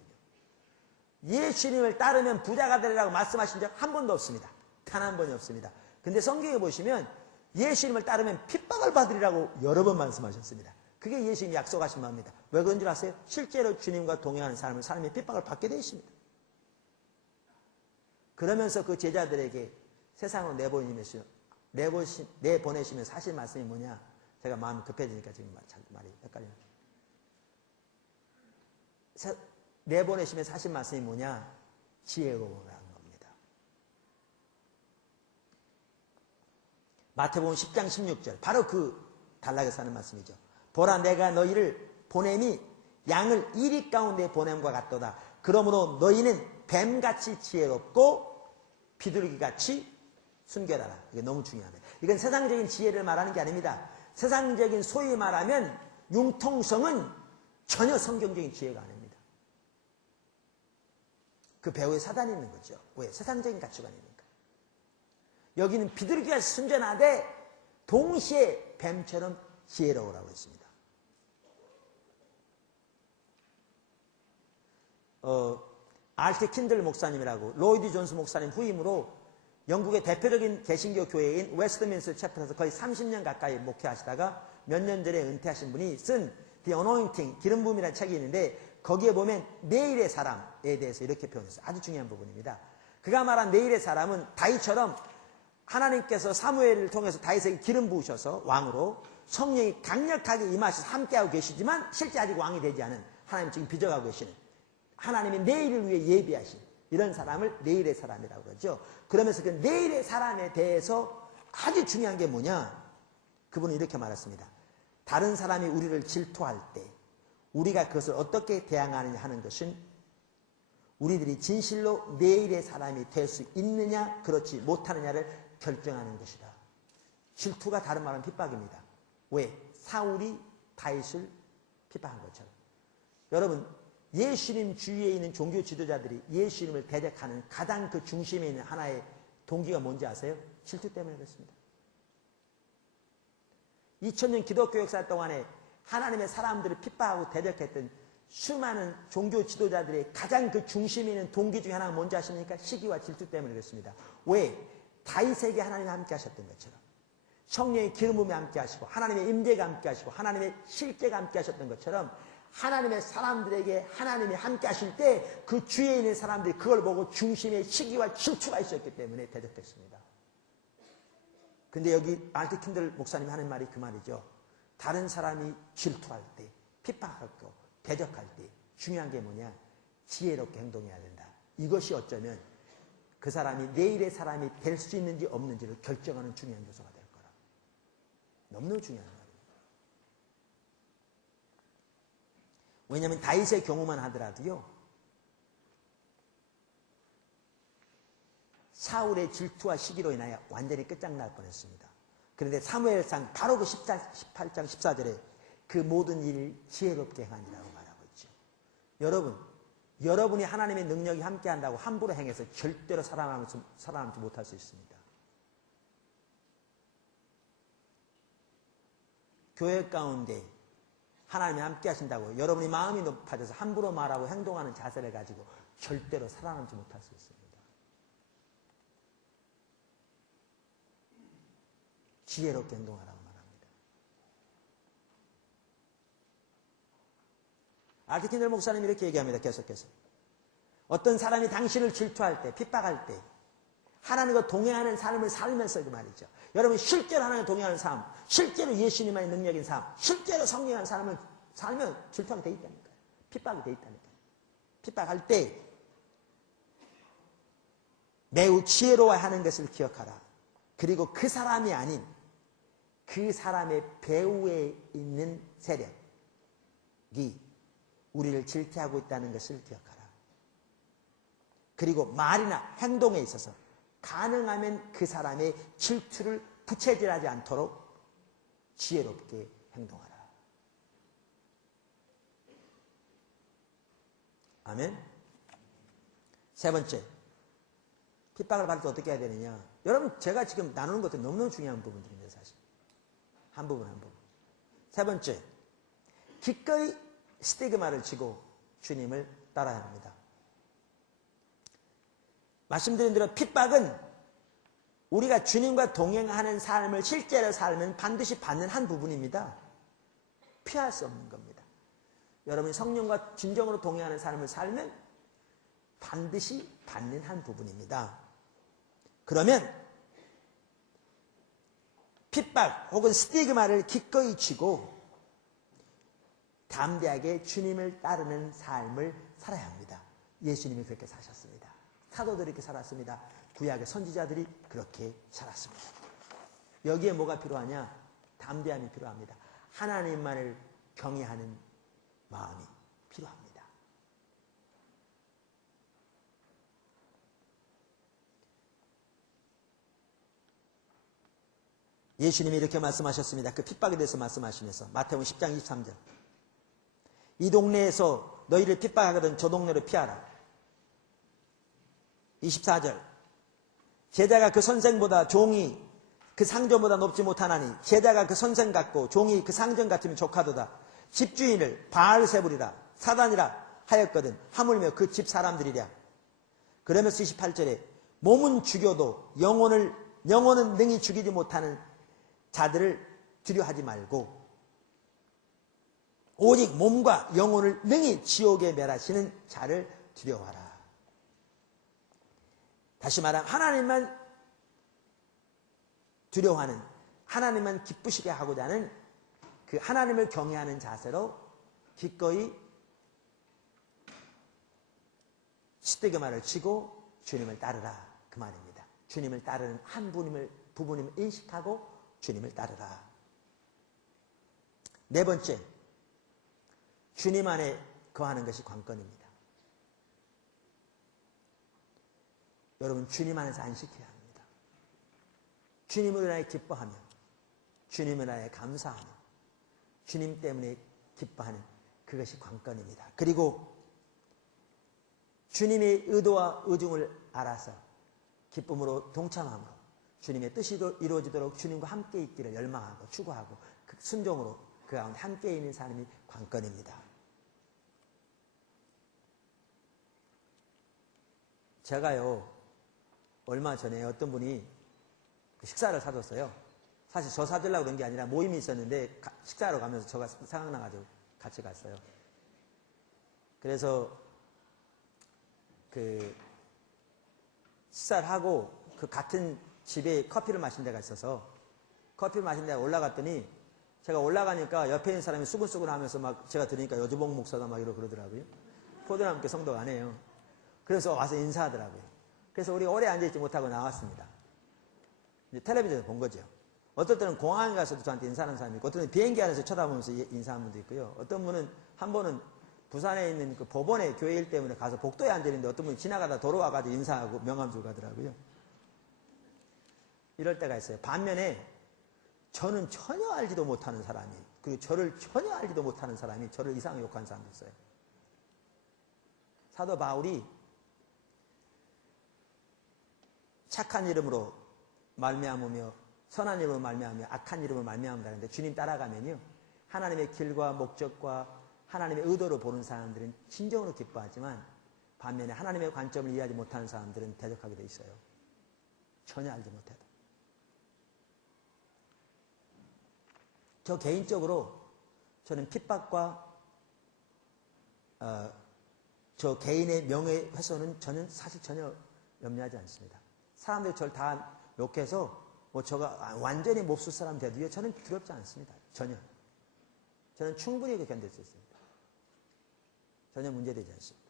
예수님을 따르면 부자가 되리라고 말씀하신 적 한 번도 없습니다. 단 한 번이 없습니다. 근데 성경에 보시면 예수님을 따르면 핍박을 받으리라고 여러 번 말씀하셨습니다. 그게 예수님이 약속하신 바입니다. 왜 그런 줄 아세요? 실제로 주님과 동행하는 삶을 사람이 핍박을 받게 되어 있습니다. 그러면서 그 제자들에게 세상으로 내보내시면서 하신 말씀이 뭐냐? 제가 마음이 급해지니까 지금 말이 헷갈리네요. 내보내시면서 하신 말씀이 뭐냐? 지혜로우라는 겁니다. 마태복음 10장 16절 바로 그 단락에서 하는 말씀이죠. 보라 내가 너희를 보냄이 양을 이리 가운데 보냄과 같도다. 그러므로 너희는 뱀같이 지혜롭고 비둘기같이 순결하라. 이게 너무 중요합니다. 이건 세상적인 지혜를 말하는 게 아닙니다. 세상적인 소위 말하면 융통성은 전혀 성경적인 지혜가 아닙니다. 그 배후에 사단이 있는 거죠. 왜? 세상적인 가치관이니까. 여기는 비둘기가 순전하되 동시에 뱀처럼 지혜로우라고 했습니다. 알트 킨들 목사님이라고 로이드 존스 목사님 후임으로 영국의 대표적인 개신교 교회인 웨스트민스터 챕터에서 거의 30년 가까이 목회하시다가 몇 년 전에 은퇴하신 분이 쓴 The Anointing, 기름 부음이라는 책이 있는데 거기에 보면 내일의 사람에 대해서 이렇게 표현했어요. 아주 중요한 부분입니다. 그가 말한 내일의 사람은 다윗처럼 하나님께서 사무엘을 통해서 다윗에게 기름 부으셔서 왕으로 성령이 강력하게 임하셔서 함께하고 계시지만 실제 아직 왕이 되지 않은 하나님 지금 빚어가고 계시는 하나님의 내일을 위해 예비하신 이런 사람을 내일의 사람이라고 그러죠. 그러면서 그 내일의 사람에 대해서 아주 중요한 게 뭐냐? 그분은 이렇게 말했습니다. 다른 사람이 우리를 질투할 때 우리가 그것을 어떻게 대항하느냐 하는 것은 우리들이 진실로 내일의 사람이 될 수 있느냐 그렇지 못하느냐를 결정하는 것이다. 질투가 다른 말은 핍박입니다. 왜? 사울이 다윗을 핍박한 것처럼. 여러분 예수님 주위에 있는 종교 지도자들이 예수님을 대적하는 가장 그 중심에 있는 하나의 동기가 뭔지 아세요? 질투 때문에 그렇습니다. 2000년 기독교 역사 동안에 하나님의 사람들을 핍박하고 대적했던 수많은 종교 지도자들의 가장 그 중심에 있는 동기 중에 하나가 뭔지 아십니까? 시기와 질투 때문에 그렇습니다. 왜? 다윗에게 하나님이 함께 하셨던 것처럼 성령의 기름 부음에 함께 하시고 하나님의 임재가 함께 하시고 하나님의 실제가 함께 하셨던 것처럼 하나님의 사람들에게 하나님이 함께 하실 때 그 주위에 있는 사람들이 그걸 보고 중심에 시기와 질투가 있었기 때문에 대적됐습니다. 근데 여기 알트 킨들 목사님이 하는 말이 그 말이죠. 다른 사람이 질투할 때, 핍박하고 대적할 때 중요한 게 뭐냐? 지혜롭게 행동해야 된다. 이것이 어쩌면 그 사람이 내일의 사람이 될 수 있는지 없는지를 결정하는 중요한 요소가 될 거라. 너무너무 중요한 말이에요. 왜냐하면 다윗의 경우만 하더라도요. 사울의 질투와 시기로 인하여 완전히 끝장날 뻔했습니다. 그런데 사무엘상 바로 그 18장 14절에 그 모든 일을 지혜롭게 행하니라고 말하고 있죠. 여러분이 하나님의 능력이 함께한다고 함부로 행해서 절대로 살아남지 못할 수 있습니다. 교회 가운데 하나님이 함께 하신다고 여러분이 마음이 높아져서 함부로 말하고 행동하는 자세를 가지고 절대로 살아남지 못할 수 있습니다. 지혜롭게 행동하라고 말합니다. 알트킨들 목사님이 이렇게 얘기합니다. 계속해서. 어떤 사람이 당신을 질투할 때, 핍박할 때 하나님과 동행하는 삶을 살면서 그 말이죠. 여러분 실제로 하나님과 동행하는 삶, 실제로 예수님만의 능력인 삶, 실제로 성령하는 삶을 살면 질투하게 돼 있다니까요. 핍박이 돼 있다니까요. 핍박할 때 매우 지혜로워야 하는 것을 기억하라. 그리고 그 사람이 아닌 그 사람의 배후에 있는 세력이 우리를 질투하고 있다는 것을 기억하라. 그리고 말이나 행동에 있어서 가능하면 그 사람의 질투를 부채질하지 않도록 지혜롭게 행동하라. 아멘. 세 번째, 핍박을 받을 때 어떻게 해야 되느냐. 여러분, 제가 지금 나누는 것도 너무너무 중요한 부분들입니다. 사실 한 부분. 세 번째, 기꺼이 스티그마를 지고 주님을 따라야 합니다. 말씀드린 대로 핍박은 우리가 주님과 동행하는 삶을 실제로 살면 반드시 받는 한 부분입니다. 피할 수 없는 겁니다. 여러분이 성령과 진정으로 동행하는 삶을 살면 반드시 받는 한 부분입니다. 그러면 핍박 혹은 스티그마를 기꺼이 지고 담대하게 주님을 따르는 삶을 살아야 합니다. 예수님이 그렇게 사셨습니다. 사도들이 그렇게 살았습니다. 구약의 선지자들이 그렇게 살았습니다. 여기에 뭐가 필요하냐? 담대함이 필요합니다. 하나님만을 경외하는 마음이 필요합니다. 예수님이 이렇게 말씀하셨습니다. 그 핍박에 대해서 말씀하시면서 마태복음 10장 23절, 이 동네에서 너희를 핍박하거든 저 동네로 피하라. 24절, 제자가 그 선생보다 종이 그 상전보다 높지 못하나니 제자가 그 선생 같고 종이 그 상전 같으면 족하도다. 집주인을 바알세불이라 사단이라 하였거든 하물며 그 집 사람들이랴. 그러면서 28절에 몸은 죽여도 영혼은 능히 죽이지 못하는 자들을 두려워하지 말고 오직 몸과 영혼을 능히 지옥에 멸하시는 자를 두려워하라. 다시 말하면 하나님만 두려워하는, 하나님만 기쁘시게 하고자 하는 그 하나님을 경외하는 자세로 기꺼이 스티그마를 치고 주님을 따르라 그 말입니다. 주님을 따르는 한 부분임을 인식하고 주님을 따르라. 네 번째, 주님 안에 거하는 것이 관건입니다. 여러분, 주님 안에서 안식해야 합니다. 주님을 인하여 기뻐하며 주님을 인하여 감사하며 주님 때문에 기뻐하는 그것이 관건입니다. 그리고 주님의 의도와 의중을 알아서 기쁨으로 동참함으로 주님의 뜻이 이루어지도록 주님과 함께 있기를 열망하고 추구하고 순종으로 그 가운데 함께 있는 삶이 관건입니다. 제가요, 얼마 전에 어떤 분이 식사를 사줬어요. 사실 저 사주려고 그런 게 아니라 모임이 있었는데 식사하러 가면서 저가 생각나가지고 같이 갔어요. 그래서 그 식사를 하고 그 같은 집에 커피를 마신 데가 있어서 커피를 마신 데가 올라갔더니 제가 올라가니까 옆에 있는 사람이 수근수근 하면서 막 제가 들으니까 여주봉 목사다 막 이러고 그러더라고요. 포도나무께 성도가 아니에요. 그래서 와서 인사하더라고요. 그래서 우리 오래 앉아있지 못하고 나왔습니다. 이제 텔레비전에서 본 거죠. 어떨 때는 공항에 가서도 저한테 인사하는 사람이 있고, 어떤 때는 비행기 안에서 쳐다보면서 인사하는 분도 있고요. 어떤 분은, 한 번은 부산에 있는 그 법원의 교회 일 때문에 가서 복도에 앉아있는데 어떤 분이 지나가다 돌아와가지고 인사하고 명함 주고 가더라고요. 이럴 때가 있어요. 반면에 저는 전혀 알지도 못하는 사람이, 그리고 저를 전혀 알지도 못하는 사람이 저를 이상하게 욕하는 사람도 있어요. 사도 바울이 착한 이름으로 말미암으며 선한 이름으로 말미암으며 악한 이름으로 말미암는다는데, 주님 따라가면요, 하나님의 길과 목적과 하나님의 의도를 보는 사람들은 진정으로 기뻐하지만, 반면에 하나님의 관점을 이해하지 못하는 사람들은 대적하게 돼 있어요. 전혀 알지 못해도. 저 개인적으로 저는 핍박과 저 개인의 명예훼손은 저는 사실 전혀 염려하지 않습니다. 사람들이 저를 다 욕해서 뭐 저가 완전히 몹쓸 사람 돼도요, 저는 두렵지 않습니다. 전혀. 저는 충분히 견딜 수 있습니다. 전혀 문제되지 않습니다.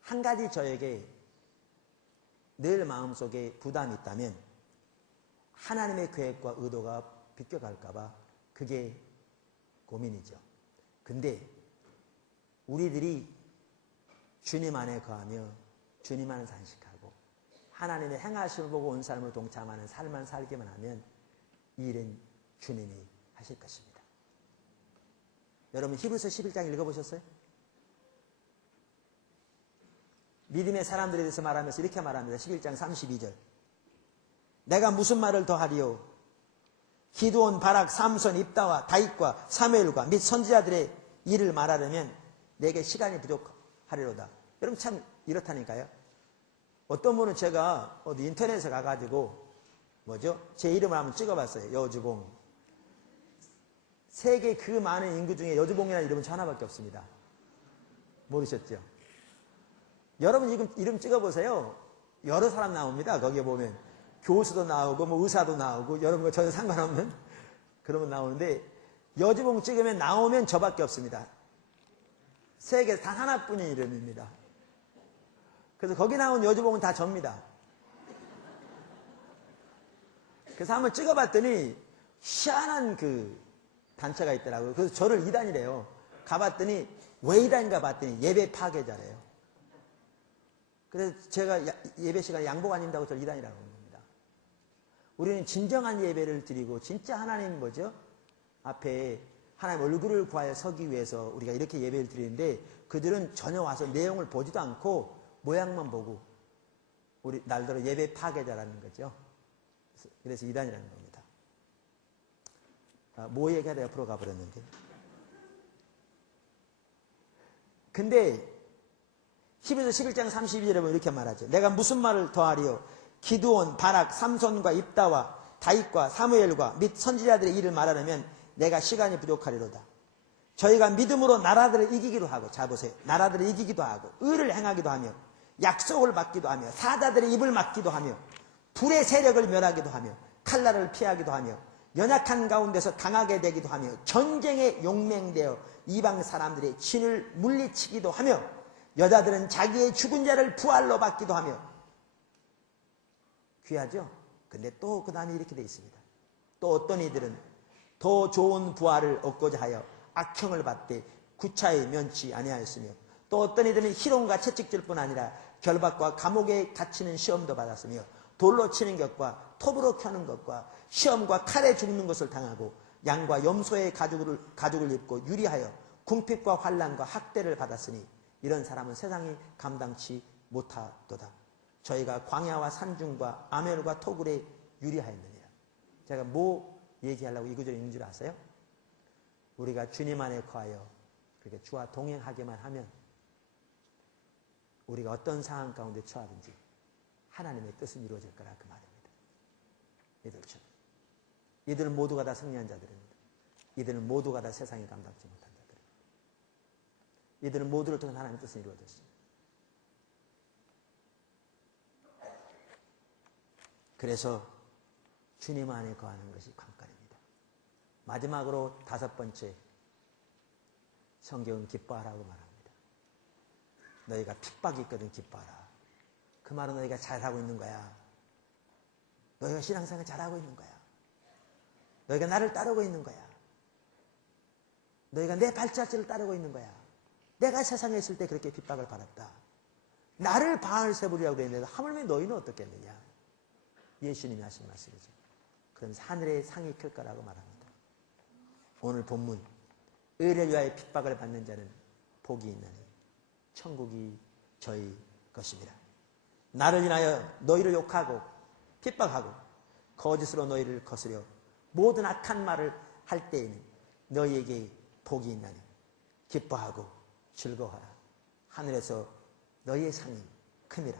한 가지 저에게 늘 마음속에 부담이 있다면, 하나님의 계획과 의도가 비껴갈까봐 그게 고민이죠. 근데 우리들이 주님 안에 거하며 주님 안에 산식하고 하나님의 행하심을 보고 온 삶을 동참하는 삶만 살기만 하면 이 일은 주님이 하실 것입니다. 여러분 히브리서 11장 읽어보셨어요? 믿음의 사람들에 대해서 말하면서 이렇게 말합니다. 11장 32절. 내가 무슨 말을 더하리요? 기드온, 바락, 삼손, 입다와 다윗과 사무엘과 및 선지자들의 일을 말하려면 내게 시간이 부족하리로다. 여러분 참 이렇다니까요. 어떤 분은 제가 어디 인터넷에 가가지고 제 이름을 한번 찍어봤어요. 여주봉. 세계 그 많은 인구 중에 여주봉이라는 이름은 저 하나밖에 없습니다. 모르셨죠? 여러분 이름 찍어보세요. 여러 사람 나옵니다. 거기에 보면 교수도 나오고 뭐 의사도 나오고 여러분과 전혀 상관없는 그런 분 나오는데, 여주봉 찍으면 나오면 저밖에 없습니다. 세계에서 단 하나뿐인 이름입니다. 그래서 거기 나온 여주봉은 다 접니다. 그래서 한번 찍어봤더니 희한한 그 단체가 있더라고요. 그래서 저를 이단이래요. 가봤더니 왜 이단인가 봤더니 예배 파괴자래요. 그래서 제가 예배 시간에 양복 안 입는다고 저를 이단이라고 합니다. 우리는 진정한 예배를 드리고 진짜 하나님 앞에 하나님 얼굴을 구하여 서기 위해서 우리가 이렇게 예배를 드리는데, 그들은 전혀 와서 내용을 보지도 않고 모양만 보고 우리 날더러 예배 파괴자라는 거죠. 그래서 이단이라는 겁니다. 뭐 얘기하다 옆으로 가버렸는데. 근데 히브리서 11장 32절에 보면 이렇게 말하죠. 내가 무슨 말을 더하리요? 기드온, 바락, 삼손과 입다와 다윗과 사무엘과 및 선지자들의 일을 말하려면 내가 시간이 부족하리로다. 저희가 믿음으로 나라들을 이기기도 하고, 자 보세요. 나라들을 이기기도 하고 의를 행하기도 하며 약속을 받기도 하며 사자들의 입을 막기도 하며 불의 세력을 멸하기도 하며 칼날을 피하기도 하며 연약한 가운데서 강하게 되기도 하며 전쟁에 용맹되어 이방 사람들의 진을 물리치기도 하며 여자들은 자기의 죽은 자를 부활로 받기도 하며. 귀하죠? 근데 또 그 다음에 이렇게 되어 있습니다. 또 어떤 이들은 더 좋은 부활을 얻고자 하여 악형을 받되 구차히 면치 아니하였으며, 또 어떤 이들은 희롱과 채찍질 뿐 아니라 결박과 감옥에 갇히는 시험도 받았으며 돌로 치는 것과 톱으로 켜는 것과 시험과 칼에 죽는 것을 당하고 양과 염소의 가죽을 입고 유리하여 궁핍과 환난과 학대를 받았으니 이런 사람은 세상이 감당치 못하도다. 저희가 광야와 산중과 아멜과 토굴에 유리하였느니라. 제가 뭐 얘기하려고 이 구절에 있는 줄 아세요? 우리가 주님 안에 거하여 그렇게 주와 동행하기만 하면 우리가 어떤 상황 가운데 처하든지 하나님의 뜻은 이루어질 거라, 그 말입니다. 이들처럼. 이들은 모두가 다 승리한 자들입니다. 이들은 모두가 다 세상이 감당치 못한 자들입니다. 이들은 모두를 통한 하나님의 뜻은 이루어졌습니다. 그래서 주님 안에 거하는 것이 관건입니다. 마지막으로 5번째, 성경은 기뻐하라고 말합니다. 너희가 핍박이 있거든 기뻐하라. 그 말은 너희가 잘하고 있는 거야. 너희가 신앙생활 잘하고 있는 거야. 너희가 나를 따르고 있는 거야. 너희가 내 발자취를 따르고 있는 거야. 내가 세상에 있을 때 그렇게 핍박을 받았다. 나를 바알세불이라고 그랬는데 하물며 너희는 어떻겠느냐. 예수님이 하신 말씀이죠. 그러면서 하늘의 상이 클 거라고 말합니다. 오늘 본문, 의를 위하여 핍박을 받는 자는 복이 있나니 천국이 저희 것입니다. 나를 인하여 너희를 욕하고 핍박하고 거짓으로 너희를 거스려 모든 악한 말을 할 때에는 너희에게 복이 있나니 기뻐하고 즐거워하라. 하늘에서 너희의 상이 큼이라.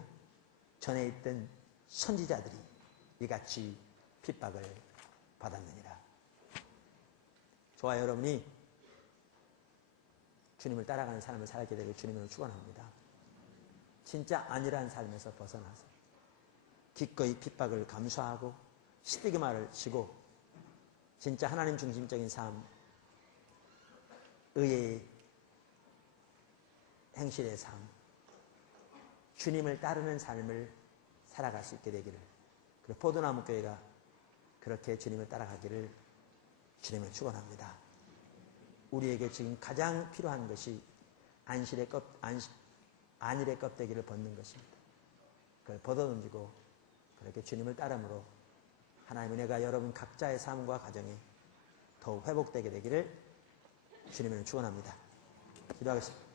전에 있던 선지자들이 이같이 핍박을 받았느니라. 저와 여러분이 주님을 따라가는 삶을 살게 되길 주님을 축원합니다. 진짜 안일한 삶에서 벗어나서 기꺼이 핍박을 감수하고 스티그마를 지고 진짜 하나님 중심적인 삶, 의의 행실의 삶, 주님을 따르는 삶을 살아갈 수 있게 되기를, 그리고 포도나무 교회가 그렇게 주님을 따라가기를 주님을 축원합니다. 우리에게 지금 가장 필요한 것이 안일의 껍데기를 벗는 것입니다. 그걸 벗어던지고 그렇게 주님을 따름으로 하나님의 은혜가 여러분 각자의 삶과 가정에 더욱 회복되게 되기를 주님을 축원합니다. 기도하겠습니다.